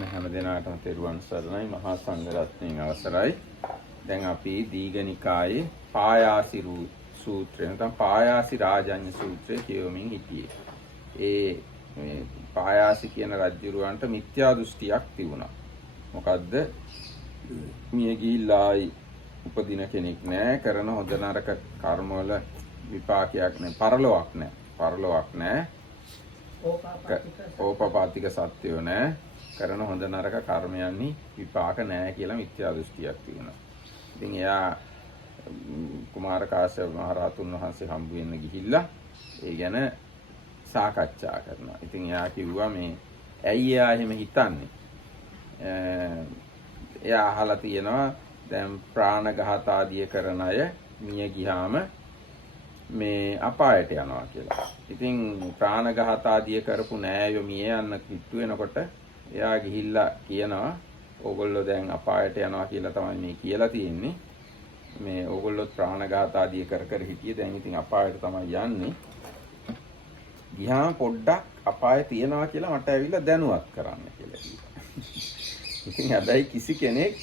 හැම දිනාටම තෙරුවන් සරණයි මහා සංඝරත්නයන් අවසරයි. දැන් අපි දීඝනිකායේ පායාසි සූත්‍රය නැත්නම් පායාසි රාජඤ්ඤ සූත්‍රය කියවමින් හිටියේ. මේ පායාසි කියන රජුරවන්ට මිත්‍යා දෘෂ්ටියක් තිබුණා. මොකද්ද? මිය ගිහිල්ලායි උපදින කෙනෙක් නෑ, කරන හොඳ නරක කර්මවල විපාකයක් නෑ, පරලොවක් නෑ. ඕපපාතික සත්‍යෝ නෑ. කරන හොඳ නරක කර්මයන්හි විපාක නෑ කියලා මිත්‍යා දෘෂ්ටියක් තිබුණා. ඉතින් එයා කුමාර කාශ්‍යප මහ රහතුන් වහන්සේ හම්බ වෙන්න ගිහිල්ලා ඒ ගැන සාකච්ඡා කරනවා. ඉතින් එයා කිව්වා මේ ඇයි එයා එහෙම හිතන්නේ? එයා අහලා තියෙනවා දැන් ප්‍රාණඝාත ආදිය කරන අය මිය ගියාම මේ අපායට යනවා කියලා. ඉතින් ප්‍රාණඝාත ආදිය කරපු නෑයෝ මිය යන්න කිට්ටු වෙනකොට එයා ගිහිල්ලා කියනවා ඕගොල්ලෝ දැන් අපායට යනවා කියලා තමයි මේ කියලා තියෙන්නේ. මේ ඕගොල්ලෝ ප්‍රාණඝාත ආදිය කර හිටියේ දැන් ඉතින් අපායට තමයි යන්නේ. ගියාම පොඩ්ඩක් අපාය තියනවා කියලා මට ඇවිල්ලා දැනුවත් කරන්න කියලා කිව්වා. ඉතින් හැබැයි කිසි කෙනෙක්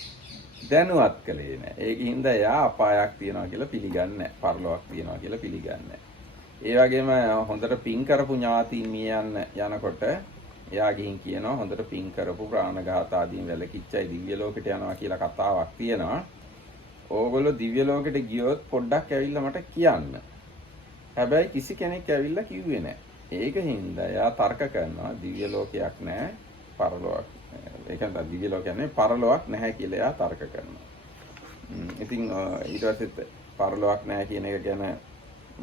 දැනුවත් කළේ නැහැ. ඒකින්ද එයා අපායක් තියනවා කියලා පිළිගන්නේ නැහැ. පරලොවක් තියනවා කියලා පිළිගන්නේ නැහැ. ඒ වගේම හොඳට පින් කරපු ඥාතීන් මිය යනකොට එයා ගිහින් කියනවා හොඳට පින් කරපු ප්‍රාණඝාත ආදීන් වැළකීච්චයි දිව්‍ය ලෝකෙට යනවා කියලා කතාවක් තියෙනවා. ඕගොල්ලෝ දිව්‍ය ලෝකෙට ගියොත් පොඩ්ඩක් ඇවිල්ලා මට කියන්න. හැබැයි කිසි කෙනෙක් ඇවිල්ලා කිව්වේ නැහැ. ඒකින්ද එයා තර්ක කරනවා දිව්‍ය ලෝකයක් නැහැ, පරලොවක්. ඒක තමයි දිව්‍ය ලෝකයක් නැහැ, පරලොවක් නැහැ කියලා එයා තර්ක කරනවා. ඉතින් ඊට පස්සේ පරලොවක් නැහැ කියන එක ගැන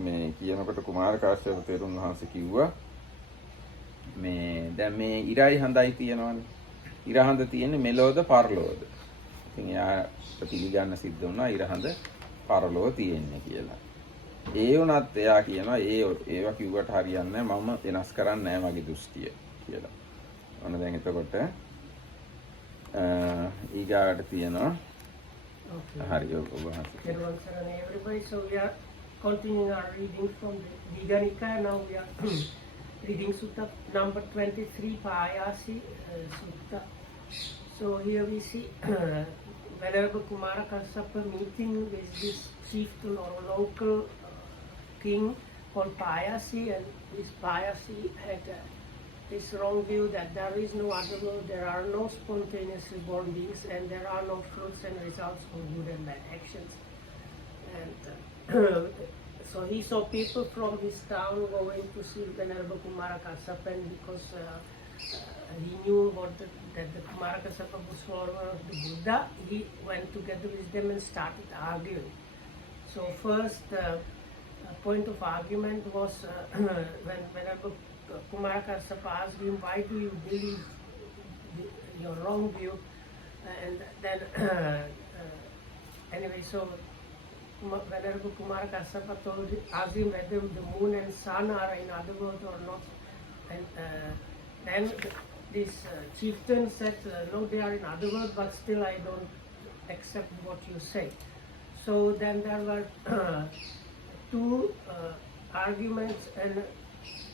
මේ කියනකොට කුමාර කාශ්‍යප තෙරුන් වහන්සේ කිව්වා මේ දැන් මේ ඉරයි හඳයි තියෙනවනේ. ඉර හඳ තියෙන්නේ මෙලොවද පරලොවද? ඉතින් එයාට පිළිගන්න සිද්ධ වුණා ඉර හඳ පරලොව තියෙන්නේ කියලා. ඒ වුණත් එයා කියනවා ඒවා කිව්වට හරියන්නේ නැහැ, මම වෙනස් කරන්නේ නැහැ මගේ දෘෂ්ටිය කියලා. ඔන්න දැන් එතකොට ඊගාට තියෙනවා හරි ඔබ වහන්සේ. Everybody, so we are continuing our reading from the Dīඝanikāya. Now we are reading Sutta number 23, Payasi Sutta. So here we see Venerable Kumara Kassapa meeting with this chieftain or local king called Payasi, and this Payasi had this wrong view that there is no other world, there are no spontaneously born beings, and there are no fruits and results of good and bad actions. And so he saw people from his town going to see Venerable Kumara Kassapa, and because he knew that the Kumara Kassapa was follower of the Buddha, he went together with them and started arguing. So first point of argument was when Venerable Kumara Kassapa asked him, why do you believe your wrong view? And then anyway, so Venerable Kumara Kassapa asked him whether the moon and sun are in other world or not. And then this chieftain said, no, they are in other world, but still I don't accept what you say. So then there were two arguments, and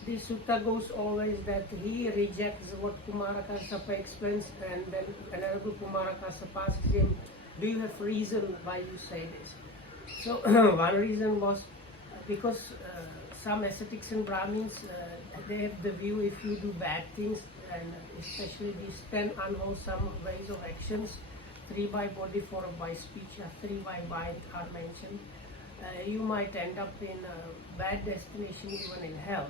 the sutta goes always that he rejects what Kumara Kassapa explains, and then Venerable Kumara Kassapa asks him, do you have reason why you say this? So one reason was because some ascetics and Brahmins, they have the view if you do bad things, and especially these 10 unwholesome ways of actions, 3 by body, 4 by speech, 3 by mind are mentioned, you might end up in a bad destination, even in hell.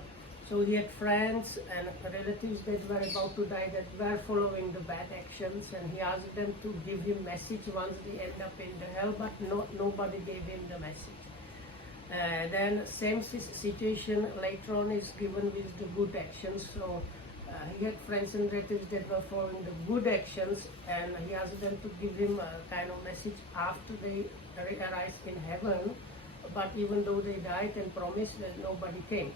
So he had friends and relatives that were about to die that were following the bad actions, and he asked them to give him message once they end up in the hell, but nobody gave him the message. Then same situation later on is given with the good actions. So he had friends and relatives that were following the good actions, and he asked them to give him a kind of message after they arise in heaven, but even though they died and promised, that nobody came.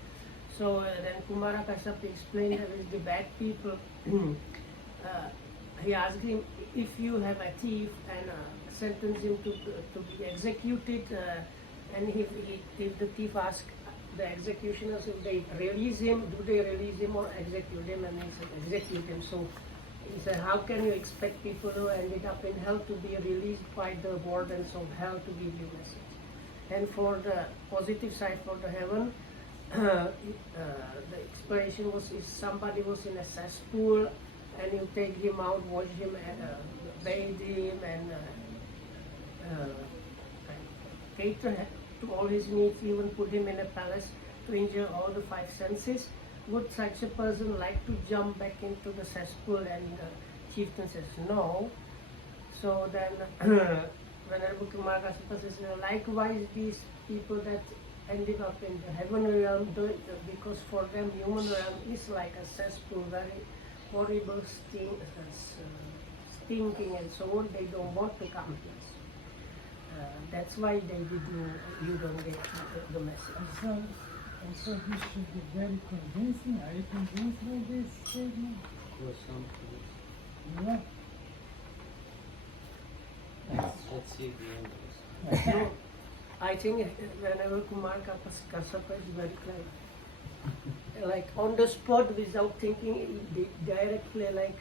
So then Kumara Kassapa explained that with the bad people, he asked him, if you have a thief and sentence him to be executed, and if the thief asks the executioners if they release him, do they release him or execute him? And he said execute him. So he said, how can you expect people who ended up in hell to be released by the wardens of hell to give you message? And for the positive side, for the heaven, the explanation was if somebody was in a cesspool and you take him out, wash him, bathe him, and cater to all his needs, even put him in a palace to enjoy all the five senses. Would such a person like to jump back into the cesspool? And the chieftain says no. So then Venerable Kumara Kassapa says, likewise these people that ended up in the heavenly realm, because for them human realm is like a cesspool, very horrible, stinking and so on. They don't want to come here. That's why they you don't get the message. Also, this should be very convincing. Are you convinced by this statement? Yeah. Let's see the end of this. No, I think whenever Kumar Kassapa is very clear, like on the spot without thinking, he directly like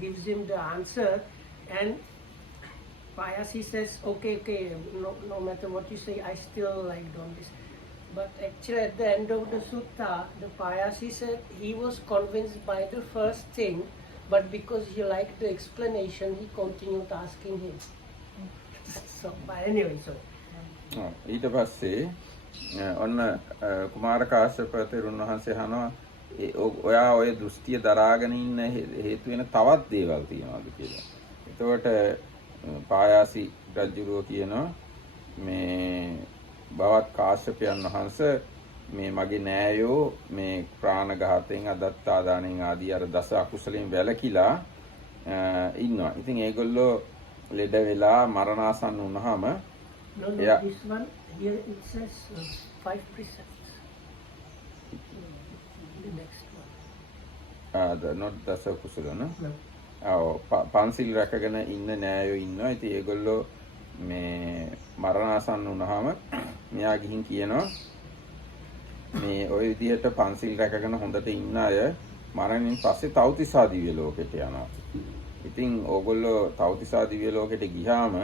gives him the answer, and Payasi says, okay, no matter what you say, I still like don't this. But actually at the end of the sutta, the Payasi said he was convinced by the first thing, but because he liked the explanation, he continued asking him. So, but anyway, so. ඊට පස්සේ ඔන්න කුමාර කාශ්‍යප තෙරුන් වහන්සේ අහනවා ඔයා ඔය දෘෂ්ටිය දරාගෙන ඉන්න හේතු වෙන තවත් දේවල් තියෙනවද කියලා. එතකොට පායාසි රජුරෝ කියනවා මේ බවත් කාශ්‍යපයන් වහන්සේ මේ මගේ නෑයෝ මේ ප්‍රාණඝාතයෙන් අදත්තාදානෙන් ආදී අර දස අකුසලෙන් වැළකීලා ඉන්නවා. ඉතින් ඒගොල්ලෝ ලෙඩ වෙලා මරණාසන්න වුණාම No, yeah. This one here it says 5 precepts. The next one. not දස කුසල න No. පන්සිල් රැකගෙන ඉන්න නෑයෝ ඉන්නවා. ඉතින් ඒගොල්ලෝ මේ මරණාසන්න වුණාම මෙයා ගිහින් කියනවා මේ ওই විදිහට පන්සිල් රැකගෙන හොඳට ඉන්න අය මරණයෙන් පස්සේ තවතිසා දිව්‍ය ලෝකෙට යනවා. ඉතින් ඕගොල්ලෝ තවතිසා දිව්‍ය ලෝකෙට ගියාම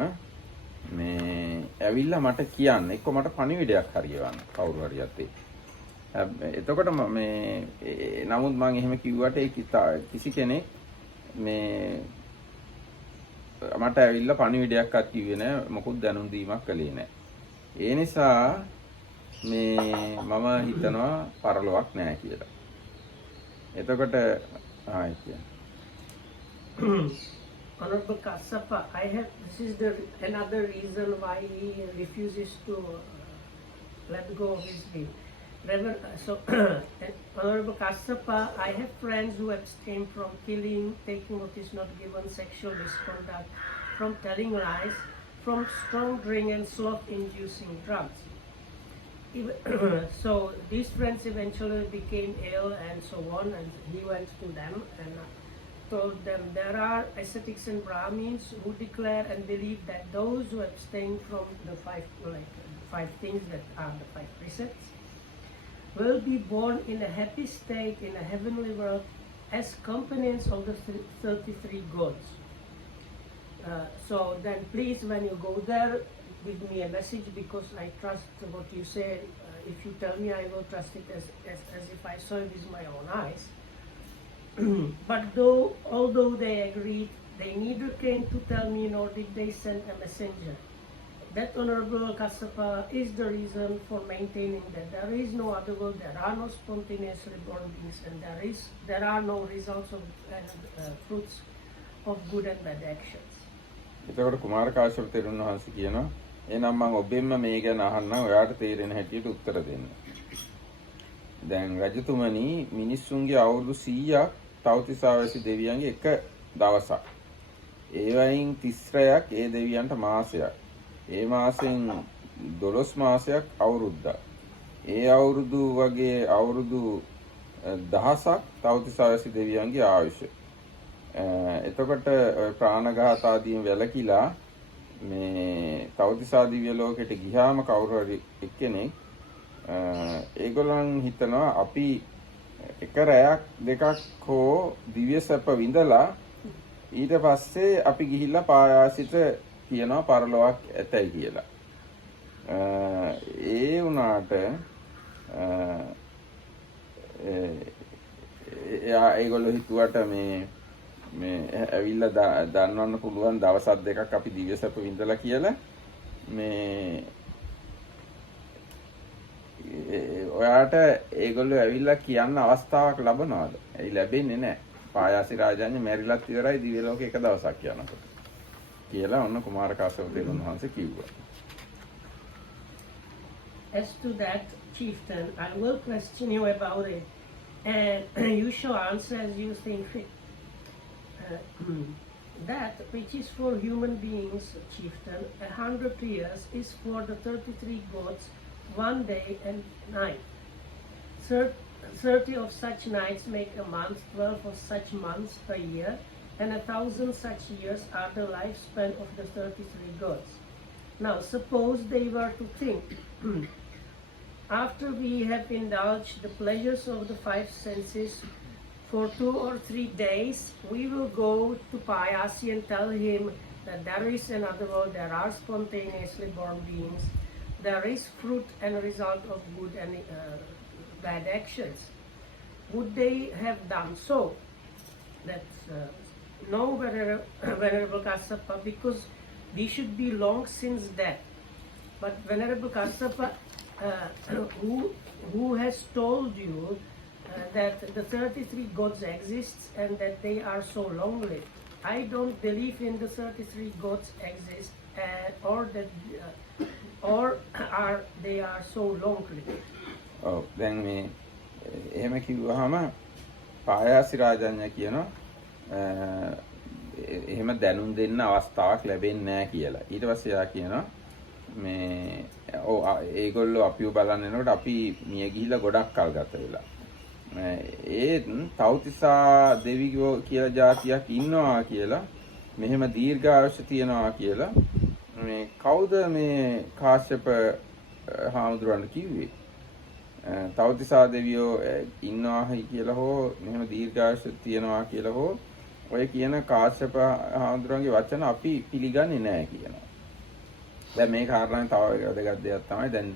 මේ ඇවිල්ලා මට කියන්න එක්ක මට පණිවිඩයක් හරියවන්න කවුරු හරි යත්තේ. එතකොට මේ නමුත් මම එහෙම කිව්වට ඒ කිසි කෙනෙක් මේ මට ඇවිල්ලා පණිවිඩයක්වත් කිව්වේ නැහැ, මොකුත් දැනුම් දීමක් කළේ නැහැ. ඒ නිසා මේ මම හිතනවා පරලොවක් නැහැ කියලා. එතකොට ආයි කියන්නේ Honorable Kassapa, this is another reason why he refuses to let go of his dream. Honorable Kassapa, I have friends who abstain from killing, taking what is not given, sexual misconduct, from telling lies, from strong drink and sloth-inducing drugs. So these friends eventually became ill and so on, and he went to them and told them there are ascetics and Brahmins who declare and believe that those who abstain from the five things that are the 5 precepts will be born in a happy state in a heavenly world as companions of the 33 gods. So then please, when you go there, give me a message, because I trust what you say. If you tell me, I will trust it as if I saw it with my own eyes. But although they agreed, they neither came to tell me nor did they send a messenger. That Honorable Kassapa is the reason for maintaining that there is no other world, there are no spontaneously born beings, and there are no results of fruits of good and bad actions. එතකොට කුමාර කාශ්‍යප තෙරුන් වහන්සේ කියනවා එහෙනම් මම ඔබෙන්ම මේ ගැන අහන්නම් ඔයාට තේරෙන හැටියට උත්තර දෙන්න. දැන් රජතුමනි මිනිස්සුන්ගේ අවුරුදු 100ක් තවතිසාවැසි දෙවියන්ගේ එක දවසක්. ඒ වයින් 33ක් ඒ දෙවියන්ට මාසයක්. ඒ මාසෙන් 12 මාසයක් අවුරුද්දක්. ඒ අවුරුදු වගේ අවුරුදු 10ක් තවතිසාවැසි දෙවියන්ගේ ආයුෂ. එතකොට ඔය ප්‍රාණඝාත ආදීන් වැළකීලා මේ තවතිසා දිව්‍ය ලෝකෙට ගියාම කවුරු හරි එක්කෙනෙක් ඒගොල්ලන් හිතනවා අපි එක රැයක් දෙකක් හෝ දිව්‍ය සැප විඳලා ඊට පස්සේ අපි ගිහිල්ලා පායාසිට කියනවා පරලොවක් ඇතයි කියලා. ඒ වුණාට ඒගොල්ලෝ හිතුවට මේ ඇවිල්ලා දන්වන්න පුළුවන් දවසක් දෙකක් අපි දිව්‍ය සැප විඳලා කියලා මේ ඔයාට ඒගොල්ලෝ ඇවිල්ලා කියන්න අවස්ථාවක් ලැබනවද? ඒ ලැබෙන්නේ නැහැ. පායාසි රාජාඥ මැරිලත් ඉවරයි දිව්‍ය ලෝකේ එක දවසක් යනකොට කියලා ඔන්න කුමාර කාශ්‍යප තෙරුන් වහන්සේ කිව්වා. As to that, chieftain, I will question you about it, and you shall answer as you think fit. That which is for human beings, chieftain, 100 years is for the 33 gods 1 day and night. 30 of such nights make a month, 12 of such months a year, and 1,000 such years are the lifespan of the 33 gods. Now, suppose they were to think, after we have indulged the pleasures of the five senses for 2 or 3 days, we will go to Payasi and tell him that there is another world, there are spontaneously born beings, there is fruit and result of good and bad actions. Would they have done so? That's no, Venerable Kassapa, because we should be long since dead. But Venerable Kassapa, who has told you that the 33 gods exist and that they are so long-lived? I don't believe in the 33 gods exist or that they are so long-lived. ඔව් දැන් මේ එහෙම කිව්වහම පායාසි රාජාඥා කියනවා එහෙම දැනුම් දෙන්න අවස්ථාවක් ලැබෙන්නේ නැහැ කියලා. ඊට පස්සේ යා කියනවා මේ ඒගොල්ලෝ අපිව බලන්න එනකොට අපි මිය ගිහිල්ලා ගොඩක් කල් ගත වෙලා. ඒත් තව්තිසා දෙවියෝ කියලා જાතියක් ඉන්නවා කියලා මෙහෙම දීර්ඝායුෂ තියනවා කියලා මේ කවුද මේ කාශ්‍යප හාමුදුරන්ට කිව්වේ? තව්තිසා දෙවියෝ ඉන්නවායි කියලා හෝ මෙහෙම දීර්ඝායුෂ තියනවා කියලා හෝ ඔය කියන කාශ්‍යප හාමුදුරන්ගේ වචන අපි පිළිගන්නේ නැහැ කියනවා. දැන් මේ කාරණාවෙන් තව වැදගත් දෙයක් තමයි දැන්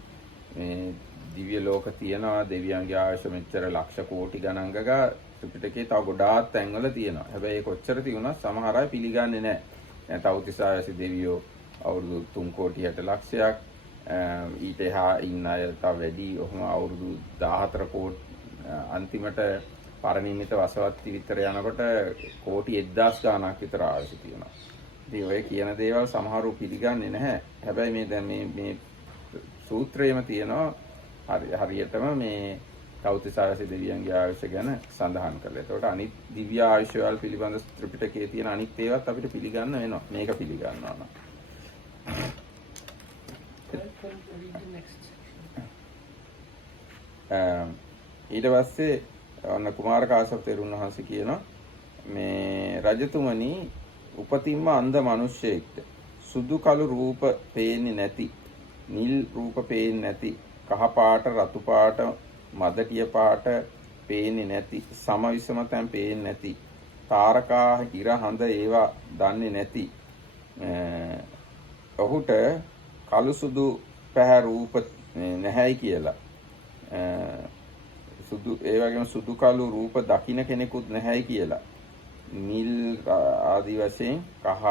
මේ දිව්‍ය ලෝක තියනවා දෙවියන්ගේ ආයුෂ මෙච්චර ලක්ෂ කෝටි ගණන් ගා ත්‍රිපිටකේ තව ගොඩාක් තැන්වල තියෙනවා. හැබැයි ඒ කොච්චර තියුණත් සමහර අය පිළිගන්නේ නැහැ. දැන් තව්තිසායසි දෙවියෝ අවුරුදු 3 කෝටි 60 ලක්ෂයක් ඊට එහා ඉන්න අය තව වැඩි ඔහොම අවුරුදු 14 කෝටි අන්තිමට පරිණිමිත වසවත්ති විතර යනකොට කෝටි 1000 ගාණක් විතර ආයුෂ තියෙනවා. ඉතින් ඔය කියන දේවල් සමහරව පිළිගන්නේ නැහැ. හැබැයි මේ දැන් මේ සූත්‍රයේම තියෙනවා හරියටම මේ තව්තිසායසි දෙවියන්ගේ ආයුෂ ගැන සඳහන් කරලා. ඒකට අනිත් දිව්‍ය ආයුෂ වල පිළිබඳ ත්‍රිපිටකයේ තියෙන අනිත් ඒවාත් අපිට පිළිගන්න වෙනවා. මේක පිළිගන්නවා නම්. ඊට පස්සේ ඔන්න කුමාර කාශ්‍යප තෙරුන් වහන්සේ කියනවා මේ රජතුමනි උපතින්ම අන්ධ මිනිස්සෙක්ද සුදු කළු රූප පේන්නේ නැති නිල් රූප පේන්නේ නැති කහ පාට රතු පාට මදටිය පාට පේන්නේ නැති සම විසම තැන් පේන්නේ නැති තාරකා ඉර හඳ ඒවා දන්නේ නැති ඔහුට කළු සුදු පැහැ රූප නැහැයි කියලා සුදු ඒ වගේම සුදු කළු රූප දකින්න කෙනෙකුත් නැහැයි කියලා නිල් ආදි වශයෙන් කහ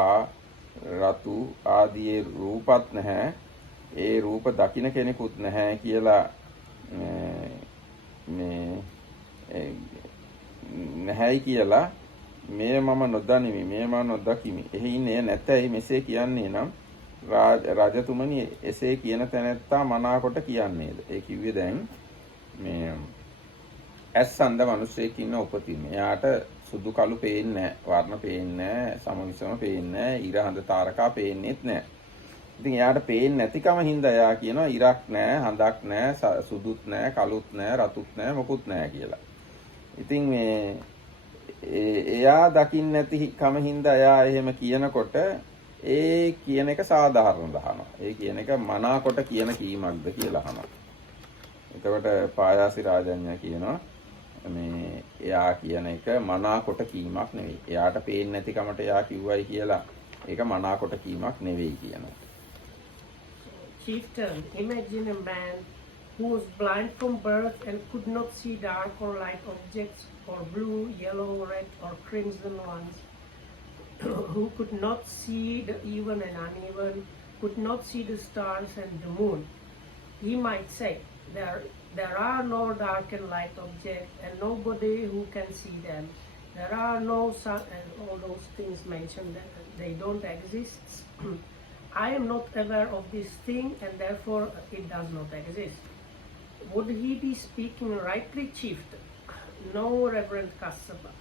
රතු ආදී රූපත් නැහැ ඒ රූප දකින්න කෙනෙකුත් නැහැ කියලා මේ නැහැයි කියලා මේ මම නොදනිමි මේ මම නොදකිමි එහි ඉන්නේ නැතයි මෙසේ කියන්නේ නම් රාජතුමනි එසේ කියන තැනැත්තා මනාකොට කියන්නේද? ඒ කිව්වේ දැන් මේ ඇස් අන්ධ මිනිස්සෙක් ඉන්න උපතින්. එයාට සුදු කළු පේන්නේ නැහැ, වර්ණ පේන්නේ නැහැ, සම විසම පේන්නේ නැහැ, ඉර හඳ තාරකා පේන්නේත් නැහැ. ඉතින් එයාට පේන්නේ නැතිකම හින්දා එයා කියනවා ඉරක් නැහැ, හඳක් නැහැ, සුදුත් නැහැ, කළුත් නැහැ, රතුත් නැහැ, මොකුත් නැහැ කියලා. ඉතින් මේ එයා දකින්න නැති කම හින්දා එයා එහෙම කියනකොට ඒ කියන එක සාධාරණ දහනවා. ඒ කියන එක මනාකොට කියන කීමක්ද කියලා අහනවා. එතකොට පායාසි රාජඤ්ඤා කියනවා මේ එයා කියන එක මනාකොට කීමක් නෙවෙයි. එයාට පේන්නේ නැති කමට එයා කිව්වයි කියලා ඒක මනාකොට කීමක් නෙවෙයි කියනවා. Chieftain, imagine a man who was blind from birth and could not see dark or light objects or blue, yellow, red or crimson ones, who could not see the even and uneven, could not see the stars and the moon. He might say, there are no dark and light objects and nobody who can see them. There are no sun and all those things mentioned that they don't exist. I am not aware of this thing and therefore it does not exist. Would he be speaking rightly, Chieftain? No, Reverend Kassapa.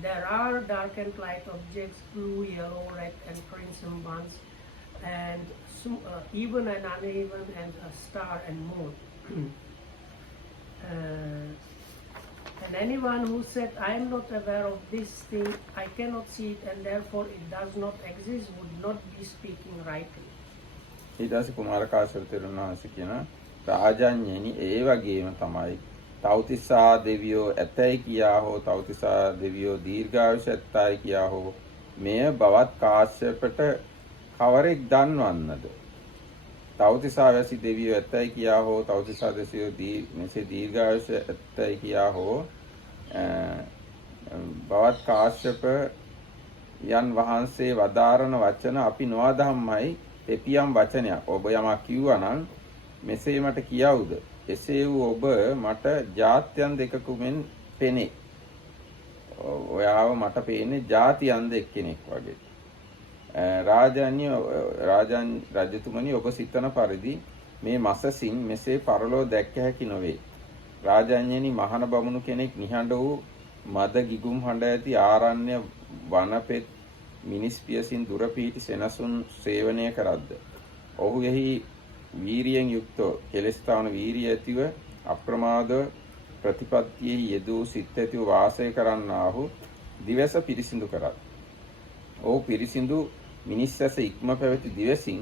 There are dark and light objects, blue, yellow, red and crimson ones, and even and uneven and a star and moon. And anyone who said, I am not aware of this thing, I cannot see it and therefore it does not exist, would not be speaking rightly. ඊට කුමාර කාශ්‍යප තෙරුන් වහන්සේ කියන රාජඤ්ඤනි ඒ වගේම තමයි තව්තිසා දෙවියෝ ඇතයි කියා හෝ තව්තිසා දෙවියෝ දීර්ඝායුෂ ඇතයි කියා හෝ මෙය බවත් කාශ්‍යපට කවරෙක් දන්වන්නද? තව්තිසා වැසි දෙවියෝ ඇතයි කියා හෝ තව්තිසා දෙවියෝ මෙසේ දීර්ඝායුෂ ඇතයි කියා හෝ බවත් කාශ්‍යප යන් වහන්සේ වදාරන වචන අපි නොඅදහම්මයි තෙපියම් වචනයක්. ඔබ යමක් කිව්වා නම් මෙසේ මට කියවුද? එසේ වූ ඔබ මට ජාත්‍යන් දෙකකුමෙන් පෙනේ. ඔයාව මට පේන්නේ ජාතියන් දෙකෙනෙක් වගේ. රාජන් රජතුමනි ඔබ සිතන පරිදි මේ මසසින් මෙසේ පරලෝ දැක්ක හැකි නොවේ. රාජඤ්ඤනි මහාන බමුණු කෙනෙක් නිහඬ වූ මද ගිගුම් හඬ ඇති ආරණ්‍ය වනපෙත් මිනිස් පියසින් දුර පිහිටි සෙනසුන් සේවනය කරද්ද. ඔහු එහි වීරියෙන් යුක්තව කෙලස්ථාන වීරිය ඇතිව අප්‍රමාද ප්‍රතිපත්තියෙහි යෙදූ සිත් ඇතිව වාසය කරන්නාහු දිවස පිරිසිදු කරත්. ඔහු පිරිසිදු මිනිස් ඇස ඉක්ම පැවති දිවසින්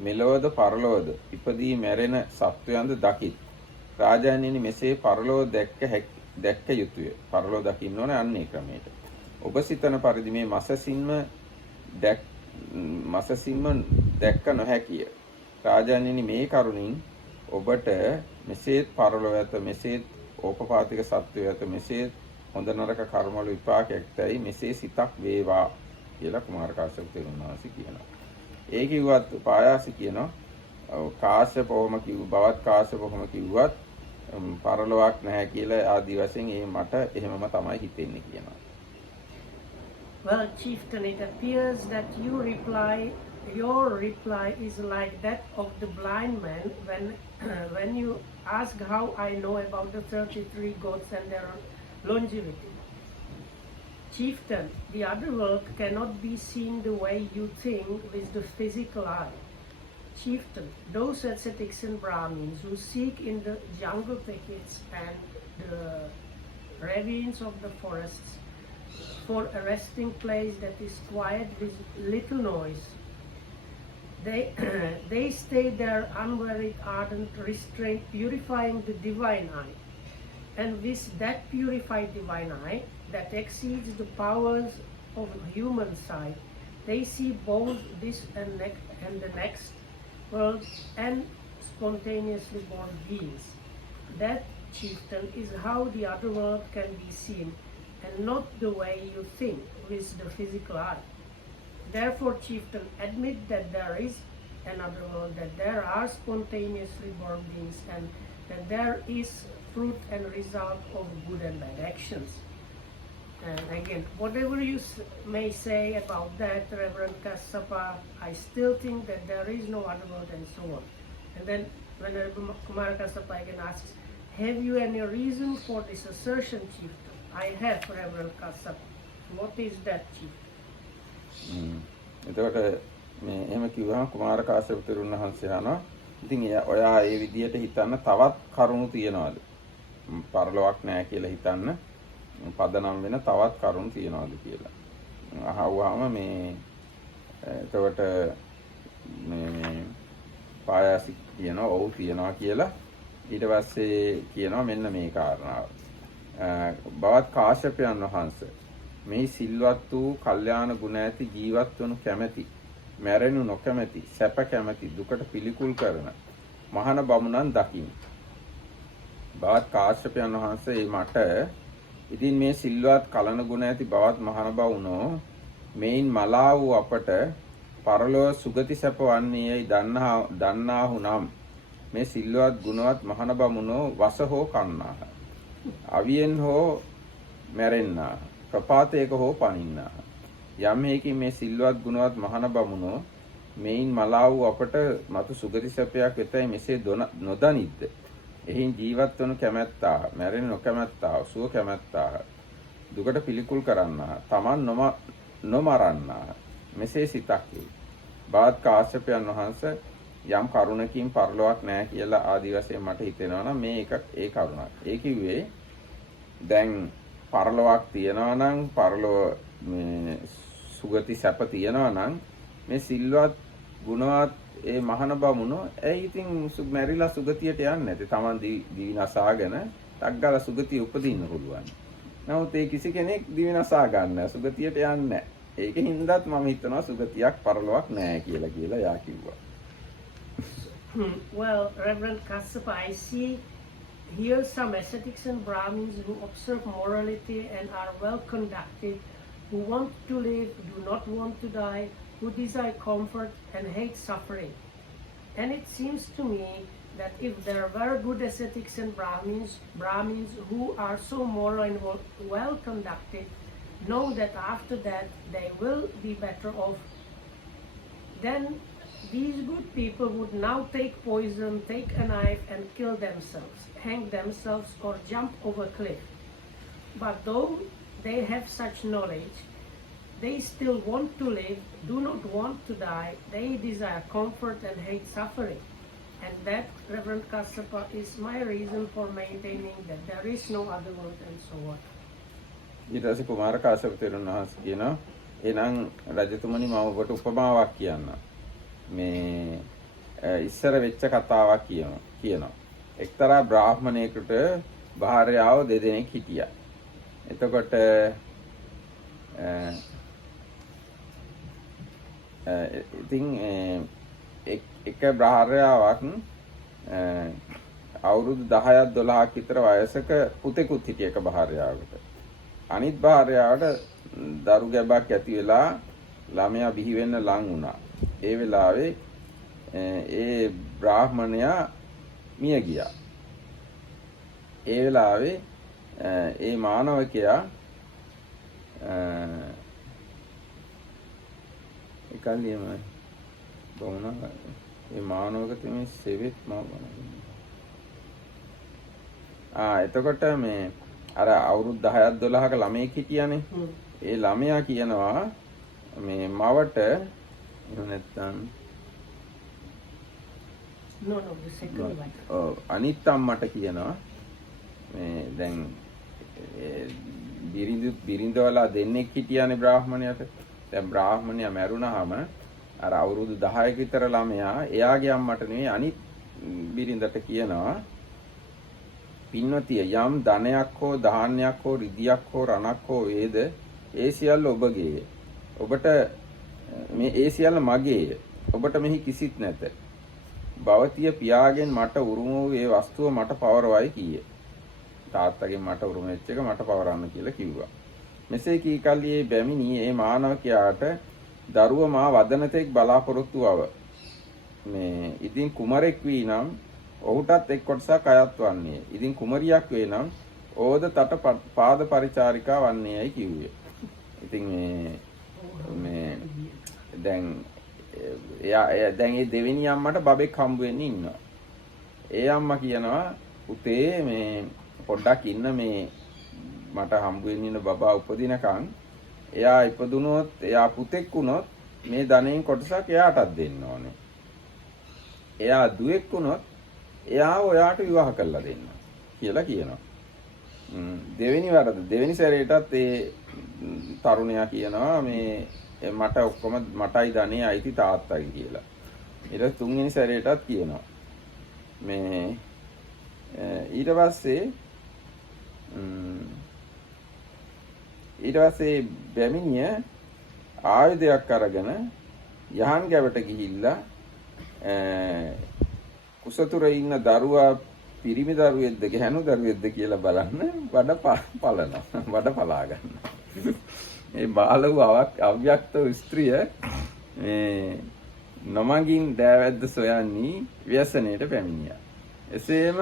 මෙලොවද පරලොවද ඉපදී මැරෙන සත්වයන්ද දකිත්. රාජාණෙනි මෙසේ පරලොව දැක්ක යුතුය. පරලොව දකින්න ඕන අන්නේ ක්‍රමයට. ඔබ සිතන පරිදි මේ මසසින්ම දැක්ක නොහැකිය. රාජාණෙනි මේ කරුණින් ඔබට මෙසේත් පරලොව ඇත, මෙසේත් ඕපපාතික සත්වය ඇත, මෙසේත් හොඳ නරක කර්මවල විපාකයක් ඇතයි මෙසේ සිතක් වේවා කියලා කුමාර කාශ්‍යප තෙරුන් වහන්සේ කියනවා. ඒ කිව්වත් පායාසි කියනවා කාශ්‍යපවම කිව්ව බවත් කාශ්‍යපවම කිව්වත් පරලොවක් නැහැ කියලා ආදි වශයෙන් ඒ මට එහෙමම තමයි හිතෙන්නේ කියනවා. Well, Chieftain, it appears that your reply is like that of the blind man when you ask how I know about the 33 gods and their longevity. Chieftain, the other world cannot be seen the way you think with the physical eye. Chieftain, those ascetics and Brahmins who seek in the jungle thickets and the ravines of the forests for a resting place that is quiet with little noise, they stay there unwearied, ardent, restrained, purifying the divine eye. And with that purified divine eye that exceeds the powers of human sight, they see both this and the next world and spontaneously born beings. That, Chieftain, is how the other world can be seen, and not the way you think with the physical eye. Therefore, Chieftain, admit that there is another world, that there are spontaneously born beings, and that there is fruit and result of good and bad actions. And again, whatever you may say about that, Reverend Kassapa, I still think that there is no other world and so on. And then Venerable Kumara Kassapa again asks, have you any reason for this assertion, Chieftain? I have, Reverend Kassapa. What is that, Chieftain? එතකොට මේ එහෙම කිව්වහම කුමාර කාශ්‍යප තෙරුන් වහන්සේ අහනවා ඉතින් ඔයා ඒ විදියට හිතන්න තවත් කරුණු තියනවාද? පරලොවක් නැහැ කියලා හිතන්න පදනම් වෙන තවත් කරුණු තියනවාද කියලා. අහුවාම මේ එතකොට මේ පායාසි කියනවා ඔව් තියනවා කියලා. ඊට පස්සේ කියනවා මෙන්න මේ කාරණාව. බවත් කාශ්‍යපයන් වහන්සේ මේ සිල්වත් වූ කල්යාණ ගුණ ඇති ජීවත් වනු කැමැති මැරෙනු නොකැමැති සැප කැමැති දුකට පිළිකුල් කරන මහාන බමුණන් දකිමි. බවත් කාශ්‍යපයන් වහන්සේ මට ඉතින් මේ සිල්වත් කලන ගුණ ඇති බවත් මහාන බමුණෝ මේන් මලා වූ අපට පරලොව සුගති සැප වන්නේයි දන්නාහු නම් මේ සිල්වත් ගුණවත් මහාන බමුණෝ වස හෝ කන්නාහ. අවියෙන් හෝ මැරෙන්නාහ. ප්‍රපාතයක හෝ පනින්නාහ. යම් හේකින් මේ සිල්වත් ගුණවත් මහාන බමුණෝ මේන් මලා වූ අපට මතු සුගති සැපයක් වෙතයි මෙසේ නොදනිද්ද. එහින් ජීවත් වනු කැමැත්තාහ. මැරෙනු නොකැමැත්තාහ. සුව කැමැත්තාහ. දුකට පිළිකුල් කරන්නාහ. තමන් නොමරන්නාහ. මෙසේ සිතක් වේ. බාත් කාශ්‍යපයන් වහන්සේ යම් කරුණකින් පරලොවක් නැහැ කියලා ආදි වශයෙන් මට හිතෙනවා නම් මේ ඒ කරුණක්. ඒ කිව්වේ දැන් පරලොවක් තියනවා නම් පරලොව මේ සුගති සැප තියනවා නම් මේ සිල්වත් ගුණවත් ඒ මහාන බමුණෝ ඇයි ඉතින් මැරිලා සුගතියට යන්නේ නැත්තේ? Taman දිවිනසාගෙන ටග්ගල සුගතිය උපදින්න පුළුවන්. නමුත් ඒ කිසි කෙනෙක් දිවිනසා ගන්න සුගතියට යන්නේ නැහැ. ඒකින්දත් මම හිතනවා සුගතියක් පරලොවක් නැහැ කියලා යා කිව්වා. Well, Reverend Kassapa, I see here some ascetics and Brahmins who observe morality and are well conducted, who want to live, do not want to die, who desire comfort and hate suffering. And it seems to me that if there were good ascetics and Brahmins who are so moral and well conducted, know that after that they will be better off, then these good people would now take poison, take a knife and kill themselves, hang themselves or jump over a cliff. But though they have such knowledge, they still want to live, do not want to die, they desire comfort and hate suffering. And that, Reverend Kassapa, is my reason for maintaining that there is no other world and so on. ඊට පස්සේ කුමාර කාශ්‍යප තෙරුන් වහන්සේ කියනවා එහෙනම් රජතුමනි මම ඔබට උපමාවක් කියන්නම්. මේ ඉස්සර වෙච්ච කතාවක් කියනවා. එක්තරා බ්‍රාහ්මණයෙකුට භාර්යාව දෙදෙනෙක් හිටියා. එතකොට ඉතින් එක භාර්යාවක් අවුරුදු 10ක් 12ක් විතර වයසක පුතෙකුත් හිටිය එක භාර්යාවකට. අනිත් භාර්යාවට දරු ගැබක් ඇති වෙලා ළමයා බිහි වෙන්න ලං වුණා. ඒ වෙලාවේ ඒ බ්‍රාහ්මණයා මිය ගියා. ඒ වෙලාවේ ඒ මානවකයා එකල්ලියම බොුණා. ඒ මානවක තෙමේ සෙවෙත් එතකොට මේ අර අවුරුදු 10ක් 12ක ළමයෙක් හිටියානේ. ඒ ළමයා කියනවා මේ මවට නැත්තම් No, the second one. අනිත් අම්මට කියනවා මේ දැන් බිරිඳවලා දෙන්නෙක් හිටියානේ බ්‍රාහ්මණයට. දැන් බ්‍රාහ්මණයා මැරුණාම අර අවුරුදු 10ක විතර ළමයා එයාගේ අම්මට නෙවෙයි අනිත් බිරිඳට කියනවා පින්වතිය යම් ධනයක් හෝ ධාන්‍යයක් හෝ රිදියක් හෝ රණක් හෝ වේද ඒ සියල්ල ඔබගේය. ඔබට මේ ඒ සියල්ල මගේය. ඔබට මෙහි කිසිත් නැත. භවතිය පියාගෙන් මට උරුම වූ ඒ වස්තුව මට පවරවයි කීයේ. තාත්තගෙන් මට උරුම වෙච්ච එක මට පවරන්න කියලා කිව්වා. මෙසේ කී කල්ලි ඒ බැමිණි ඒ මානවකයාට දරුව මා වදනතෙක් බලාපොරොත්තු වව. මේ ඉතින් කුමරෙක් වී නම් ඔහුටත් එක් කොටසක් අයත් වන්නේ. ඉතින් කුමරියක් වේ නම් ඕද තට පාද පරිචාරිකා වන්නේයි කිව්වේ. ඉතින් මේ දැන් දැන් ඒ දෙවෙනි අම්මට බබෙක් හම්බ වෙන්න ඉන්නවා. ඒ අම්මා කියනවා පුතේ මේ පොඩ්ඩක් ඉන්න මේ මට හම්බ වෙන්න ඉන්න බබා උපදිනකන් එයා ඉපදුනොත් එයා පුතෙක් වුණොත් මේ ධනෙන් කොටසක් එයාටත් දෙන්න ඕනේ. එයා දුවෙක් වුණොත් එයා ඔයාට විවාහ කරලා දෙන්න කියලා කියනවා. දෙවෙනි සැරේටත් ඒ තරුණයා කියනවා මේ මට ඔක්කොම මටයි ධනෙ අයිති තාත්තයි කියලා. ඊට තුන්වෙනි සැරේටත් කියනවා. මේ ඊට පස්සේ ඊට පස්සේ බැමිණිය ආයුධයක් අරගෙන යහන් ගැවට ගිහිල්ලා කුසතුර ඉන්න දරුවා පිරිමි දරුවෙක්ද ගැහණු දරුවෙක්ද කියලා බලන්න වඩ පලා ගන්න. මේ බාල වූ අව්‍යක්ත වූ ස්ත්‍රිය මේ නොමගින් දෑවැද්ද සොයන්නේ ව්‍යසනයට පැමිණියා. එසේම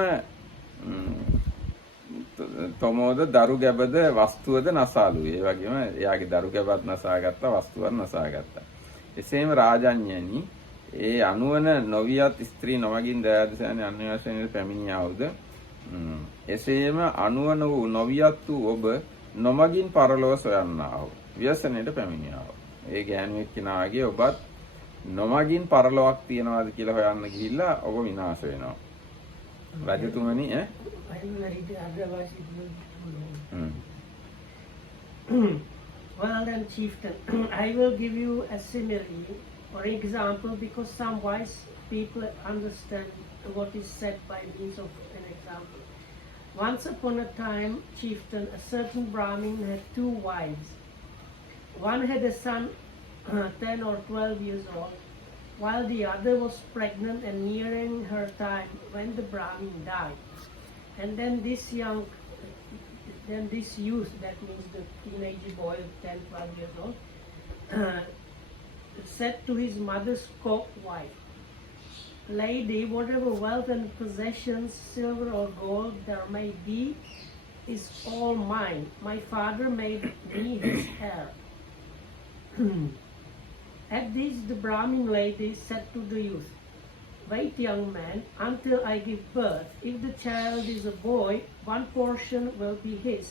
තොමෝද දරු ගැබද වස්තුවද නසාලු. ඒ වගේම එයාගේ දරු ගැබත් නසාගත්තා, වස්තුවත් නසාගත්තා. එසේම රාජඤ්ඤණි ඒ අනුවන නොවියත් ස්ත්‍රී නොමගින් දෑවැද්ද සොයන්නේ අන්‍යවශ්‍යයෙන් පැමිණියාවුද එසේම අනුවන වූ නොවියත් වූ ඔබ නොමගින් පරලොව සොයන්නාහු ව්‍යසනයට පැමිණියාහු. ඒ ගැහණුවෙක් කෙනාගේ ඔබත් නොමගින් පරලොවක් තියනවාද කියලා හොයන්න ගිහිල්ලා ඔබ විනාශ වෙනවා. රජතුමනි I will read it, otherwise it will be too long. Well then, chieftain, I will give you a simile or example because some wise people understand what is said by means of an example. Once upon a time, chieftain, a certain Brahmin had 2 wives. One had a son 10 or 12 years old, while the other was pregnant and nearing her time when the Brahmin died. And then this youth, that means the teenage boy, 10, 12 years old, said to his mother's wife, "Lady, whatever wealth and possessions, silver or gold there may be, is all mine. My father made me his heir." At this, the Brahmin lady said to the youth, "Wait, young man, until I give birth. If the child is a boy, one portion will be his,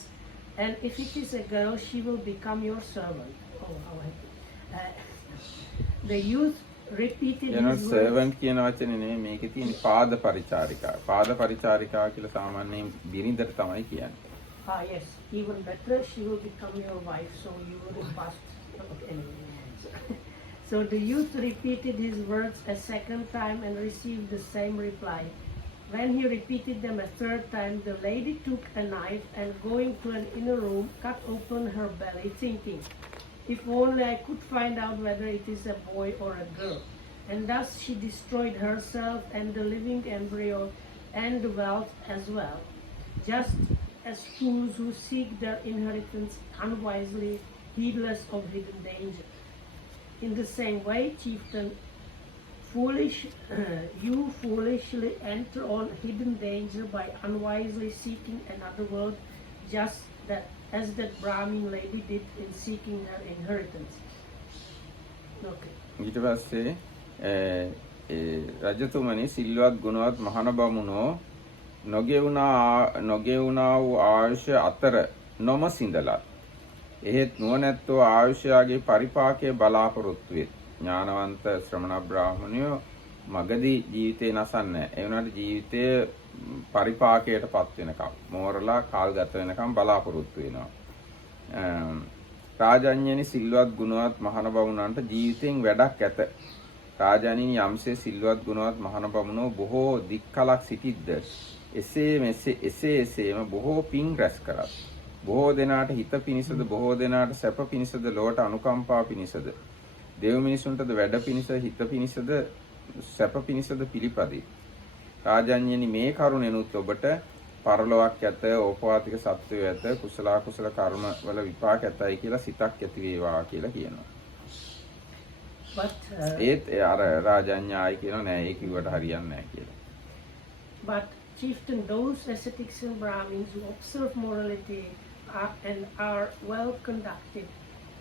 and if it is a girl, she will become your servant." Oh, how happy. The youth repeated his words. servant කියන වචනේ නෙමෙයි මේකේ තියෙන පාද පරිචාරිකා. පාද පරිචාරිකා කියලා සාමාන්‍යයෙන් බිරිඳට තමයි කියන්නේ. Yes, even better, she will become your wife, so you will pass. Anyway. So the youth repeated his words a second time and received the same reply. When he repeated them a third time, the lady took a knife and going to an inner room, cut open her belly, thinking, "If only I could find out whether it is a boy or a girl." And thus she destroyed herself and the living embryo and the wealth as well, just as fools who seek their inheritance unwisely, heedless of hidden danger. In the same way, chieftain, you foolishly enter on hidden danger by unwisely seeking another world, just as that Brahmin lady did in seeking her inheritance. Okay. ඊට පස්සේ රජතුමනි සිල්වත් ගුණවත් මහණ බමුණෝ නොගෙවුණා වූ ආයුෂ අතර නොමසිඳලත් එහෙත් නුවණැත්තෝ ආයුෂයාගේ පරිපාකයේ බලාපොරොත්තු වේ. ඥානවන්ත ශ්‍රමණ බ්‍රාහ්මණයෝ මගදී ජීවිතේ නසන්නේ. ඒ වුණාට ජීවිතයේ පරිපාකයටපත් වෙනකම් මෝරලා කාල් ගත වෙනකම් බලාපොරොත්තු වෙනවා. රාජඤ්ඤනි සිල්වත් ගුණවත් මහණ බමුණන්ට ජීවිතෙන් වැඩක් ඇත. රාජාණිනි යම්සේ සිල්වත් ගුණවත් මහණ බමුණෝ බොහෝ දික්කලක් සිටිද්ද එසේම බොහෝ පින් රැස් කරත්. බොහෝ දෙනාට හිත පිණිසද බොහෝ දෙනාට සැප පිණිසද ලොවට අනුකම්පා පිණිසද දෙව් මිනිසුන්ටද වැඩ පිණිස හිත පිණිසද සැප පිණිසද පිළිපදී. රාජඤ්ඤනි මේ කරුණෙනුත් ඔබට පරලොවක් ඇත, ඕපවාතික සත්වය ඇත, කුසල කුසල කර්ම වල විපාක ඇතයි කියලා සිතක් ඇති වේවා කියලා කියනවා. ඒත් අර රාජඤ්ඤායි කියනවා නෑ ඒ කිව්වට හරියන්නේ නෑ කියලා. But chieftain, those ascetics and Brahmins who observe morality and are well conducted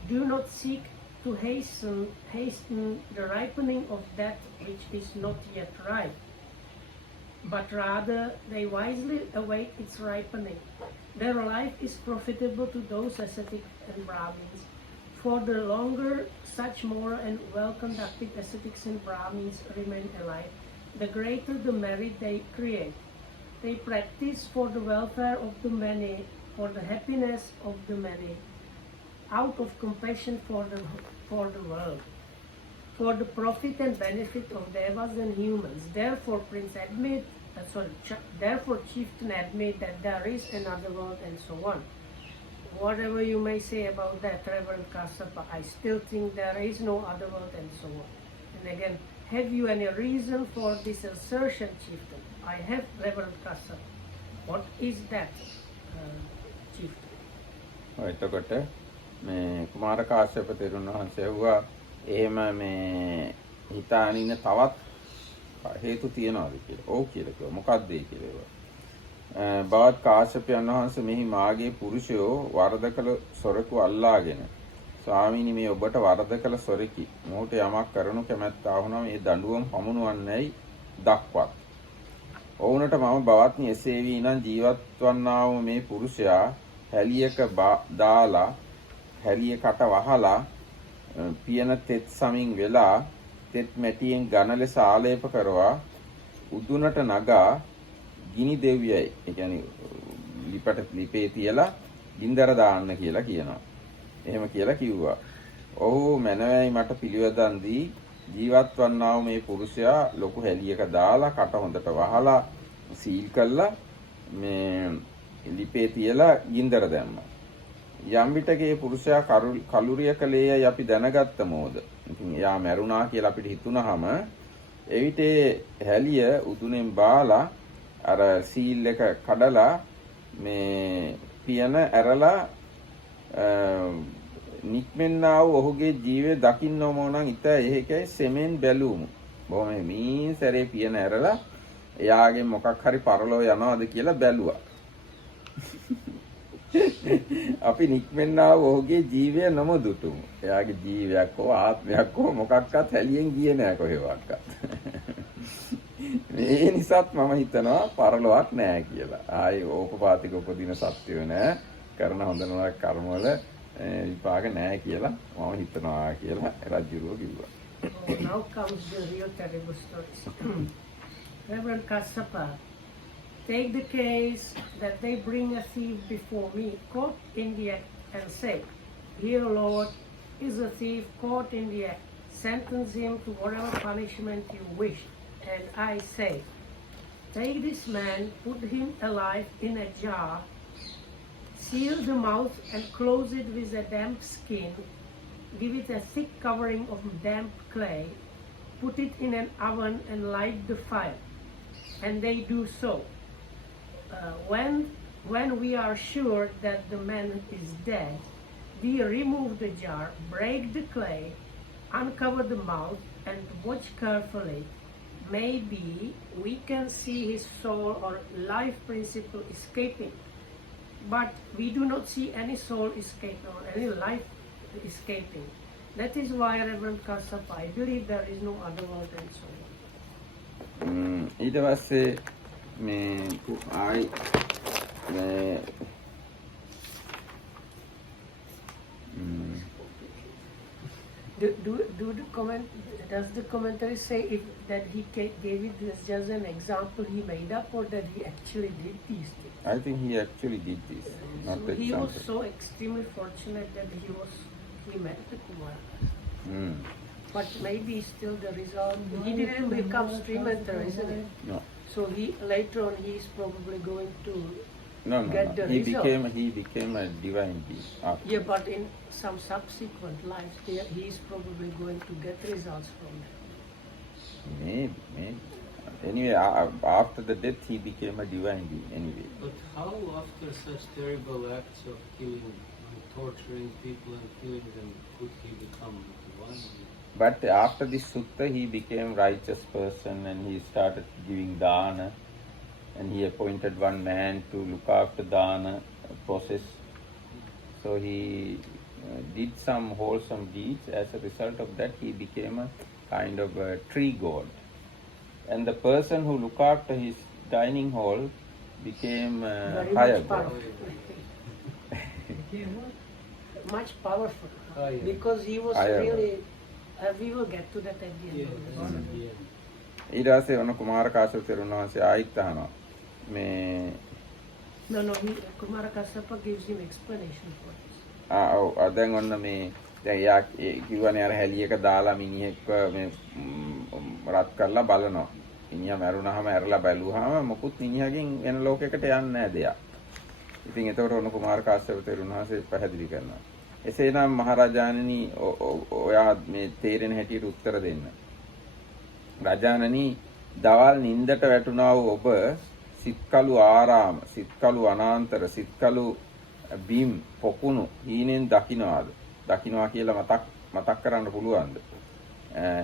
do not seek to hasten the ripening of that which is not yet ripe, but rather they wisely await its ripening. Their life is profitable to those ascetics and Brahmins. For the longer such moral and well-conducted ascetics and Brahmins remain alive, the greater the merit they create. They practice for the welfare of the many, for the happiness of the many, out of compassion for the world, for the profit and benefit of devas and humans. Therefore, Prince, therefore chieftain admit that there is another world and so on. Whatever you may say about that, Reverend Kassapa, I still think there is no other world and so on. And again, have you any reason for this assertion, chieftain? I have, Reverend Kassapa. What is that, chieftain? එතකොට මේ කුමාර කාශ්‍යප තෙරුන් වහන්සේ ඇහුවා එහෙම මේ හිතාගෙන ඉන්න තවත් හේතු තියනවාද කියලා. ඔව් කියලා කිව්වා. මොකක්ද ඒ කියලා ඒවා. බවත් කාශ්‍යපයන් වහන්සේ මෙහි මාගේ පුරුෂයෝ වරද කළ සොරකු අල්ලාගෙන ස්වාමීනි මේ ඔබට වරද කළ සොරකි. මොහුට යමක් කරනු කැමැත්තා වුණා මේ දඬුවම් පමුණුවන්නේයි දක්වත්. ඔවුන්ට මම බවත්නි එසේ වී නම් ජීවත් වන්නා වූ මේ පුරුෂයා හැලියක දාලා හැලියකට වහලා පියන තෙත් සමින් වෙලා තෙත් මැටියෙන් ඝන ලෙස ආලේප කරවා උදුනට නගා ගිනි දෙවියයි ඒ කියන්නේ ලිපට ලිපේ තියලා ගින්දර දාන්න කියලා කියනවා. එහෙම කියලා කිව්වා. ඔහු මනවයි මට පිළිවෙදන් දී ජීවත් වන්නා වූ මේ පුරුෂයා ලොකු හැලියක දාලා කට හොඳට වහලා සීල් කළා මේ ලිපේ තියලා ගින්දර දැම්මා. යම් විටකේ පුරුෂයා කලුරිය කලේයයි අපි දැනගත්ත මොද. ඉතින් එයා මැරුණා කියලා අපිට හිතුනහම එවිට හැලිය උදුනෙන් බාලා අර සීල් එක කඩලා මේ පියන ඇරලා නික්මෙන්නා වූ ඔහුගේ ජීවය දකින්න ඕම නම් ඉත එහෙකයි සෙමෙන් බැලුමු. බොහොම මේ සැරේ පියන ඇරලා එයාගේ මොකක් හරි පරලෝ යනවාද කියලා බැලුවා. අපි නික්මෙන්නා වූ ඔහුගේ ජීවය නමුදුතුමු. එයාගේ ජීවයක් හෝ ආත්මයක් හෝ මොකක්වත් හැලියෙන් ගියේ නෑ කොහෙවත්. මේ නිසාත් මම හිතනවා පරලොවක් නෑ කියලා. ආයේ ඕපපාතික උපදින සත්‍යය නෑ. කරන හොඳ නරක කර්ම වල විපාක නෑ කියලා මම හිතනවා කියලා රජුරෝ කිව්වා. Now comes the real terrible stories. Reverend Kassapa, take the case that they bring a thief before me, caught in the act, and say, "Here, Lord, is a thief caught in the act. Sentence him to whatever punishment you wish." And I say, take this man, put him alive in a jar, seal the mouth and close it with a damp skin, give it a thick covering of damp clay, put it in an oven and light the fire. And they do so. When we are sure that the man is dead, we remove the jar, break the clay, uncover the mouth, and watch carefully. Maybe we can see his soul or life principle escaping, but we do not see any soul escaping or any life escaping. That is why, Reverend Kassapa, I believe there is no other world and so on. ඊට පස්සේ මේ ආයි Does the commentary say that he gave it as just an example he made up, or that he actually did these things? I think he actually did this. Not So the he was example. so extremely fortunate that he met the Kumara. Mm. But maybe still the result, he didn't become stream enter, isn't it? No. So later on he is probably going to No. get the He result. became a divine being. After. Yeah, but in some subsequent lives, he is probably going to get results from that. Maybe. Anyway, after the death, he became a divine being. Anyway. But how, after such terrible acts of killing, torturing people and killing them, could he become divine? But after this sutta, he became righteous person and he started giving dana. And he appointed one man to look after dana process. So he did some wholesome deeds. As a result of that, he became a kind of a tree god. And the person who looked after his dining hall became Very higher much god. powerful. Became what? Much powerful. Higher. Because he was Higher. really, we will get to that at the end. of the story. Yeah. ඊට පස්සේ ඔන්න කුමාර කාශ්‍යප තෙරුන් වහන්සේ ආයිත් අහනවා මේ No, Kumara Kassapa gives him explanation for this. දැන් ඔන්න මේ දැන් එයා කිව්වනේ අර හැලියක දාලා මිනිහෙක්ව මේ රත් කරලා බලනවා. මිනිහා මැරුණාම ඇරලා බැලුවාම මොකුත් මිනිහගෙන් වෙන ලෝකයකට යන්නේ නැහැ දෙයක්. ඉතින් එතකොට ඔන්න කුමාර කාශ්‍යප තෙරුන් වහන්සේ පැහැදිලි කරනවා. එසේනම් මහරජාණනි ඔයා මේ තේරෙන හැටියට උත්තර දෙන්න. රජාණනි දවල් නින්දට වැටුණා වූ ඔබ සිත්කලු ආරාම, සිත්කලු අනාන්තර, සිත්කලු බිම් පොකුණු හීනෙන් දකින්නවාද? දකින්නවා කියලා මතක් කරන්න පුළුවන්ද?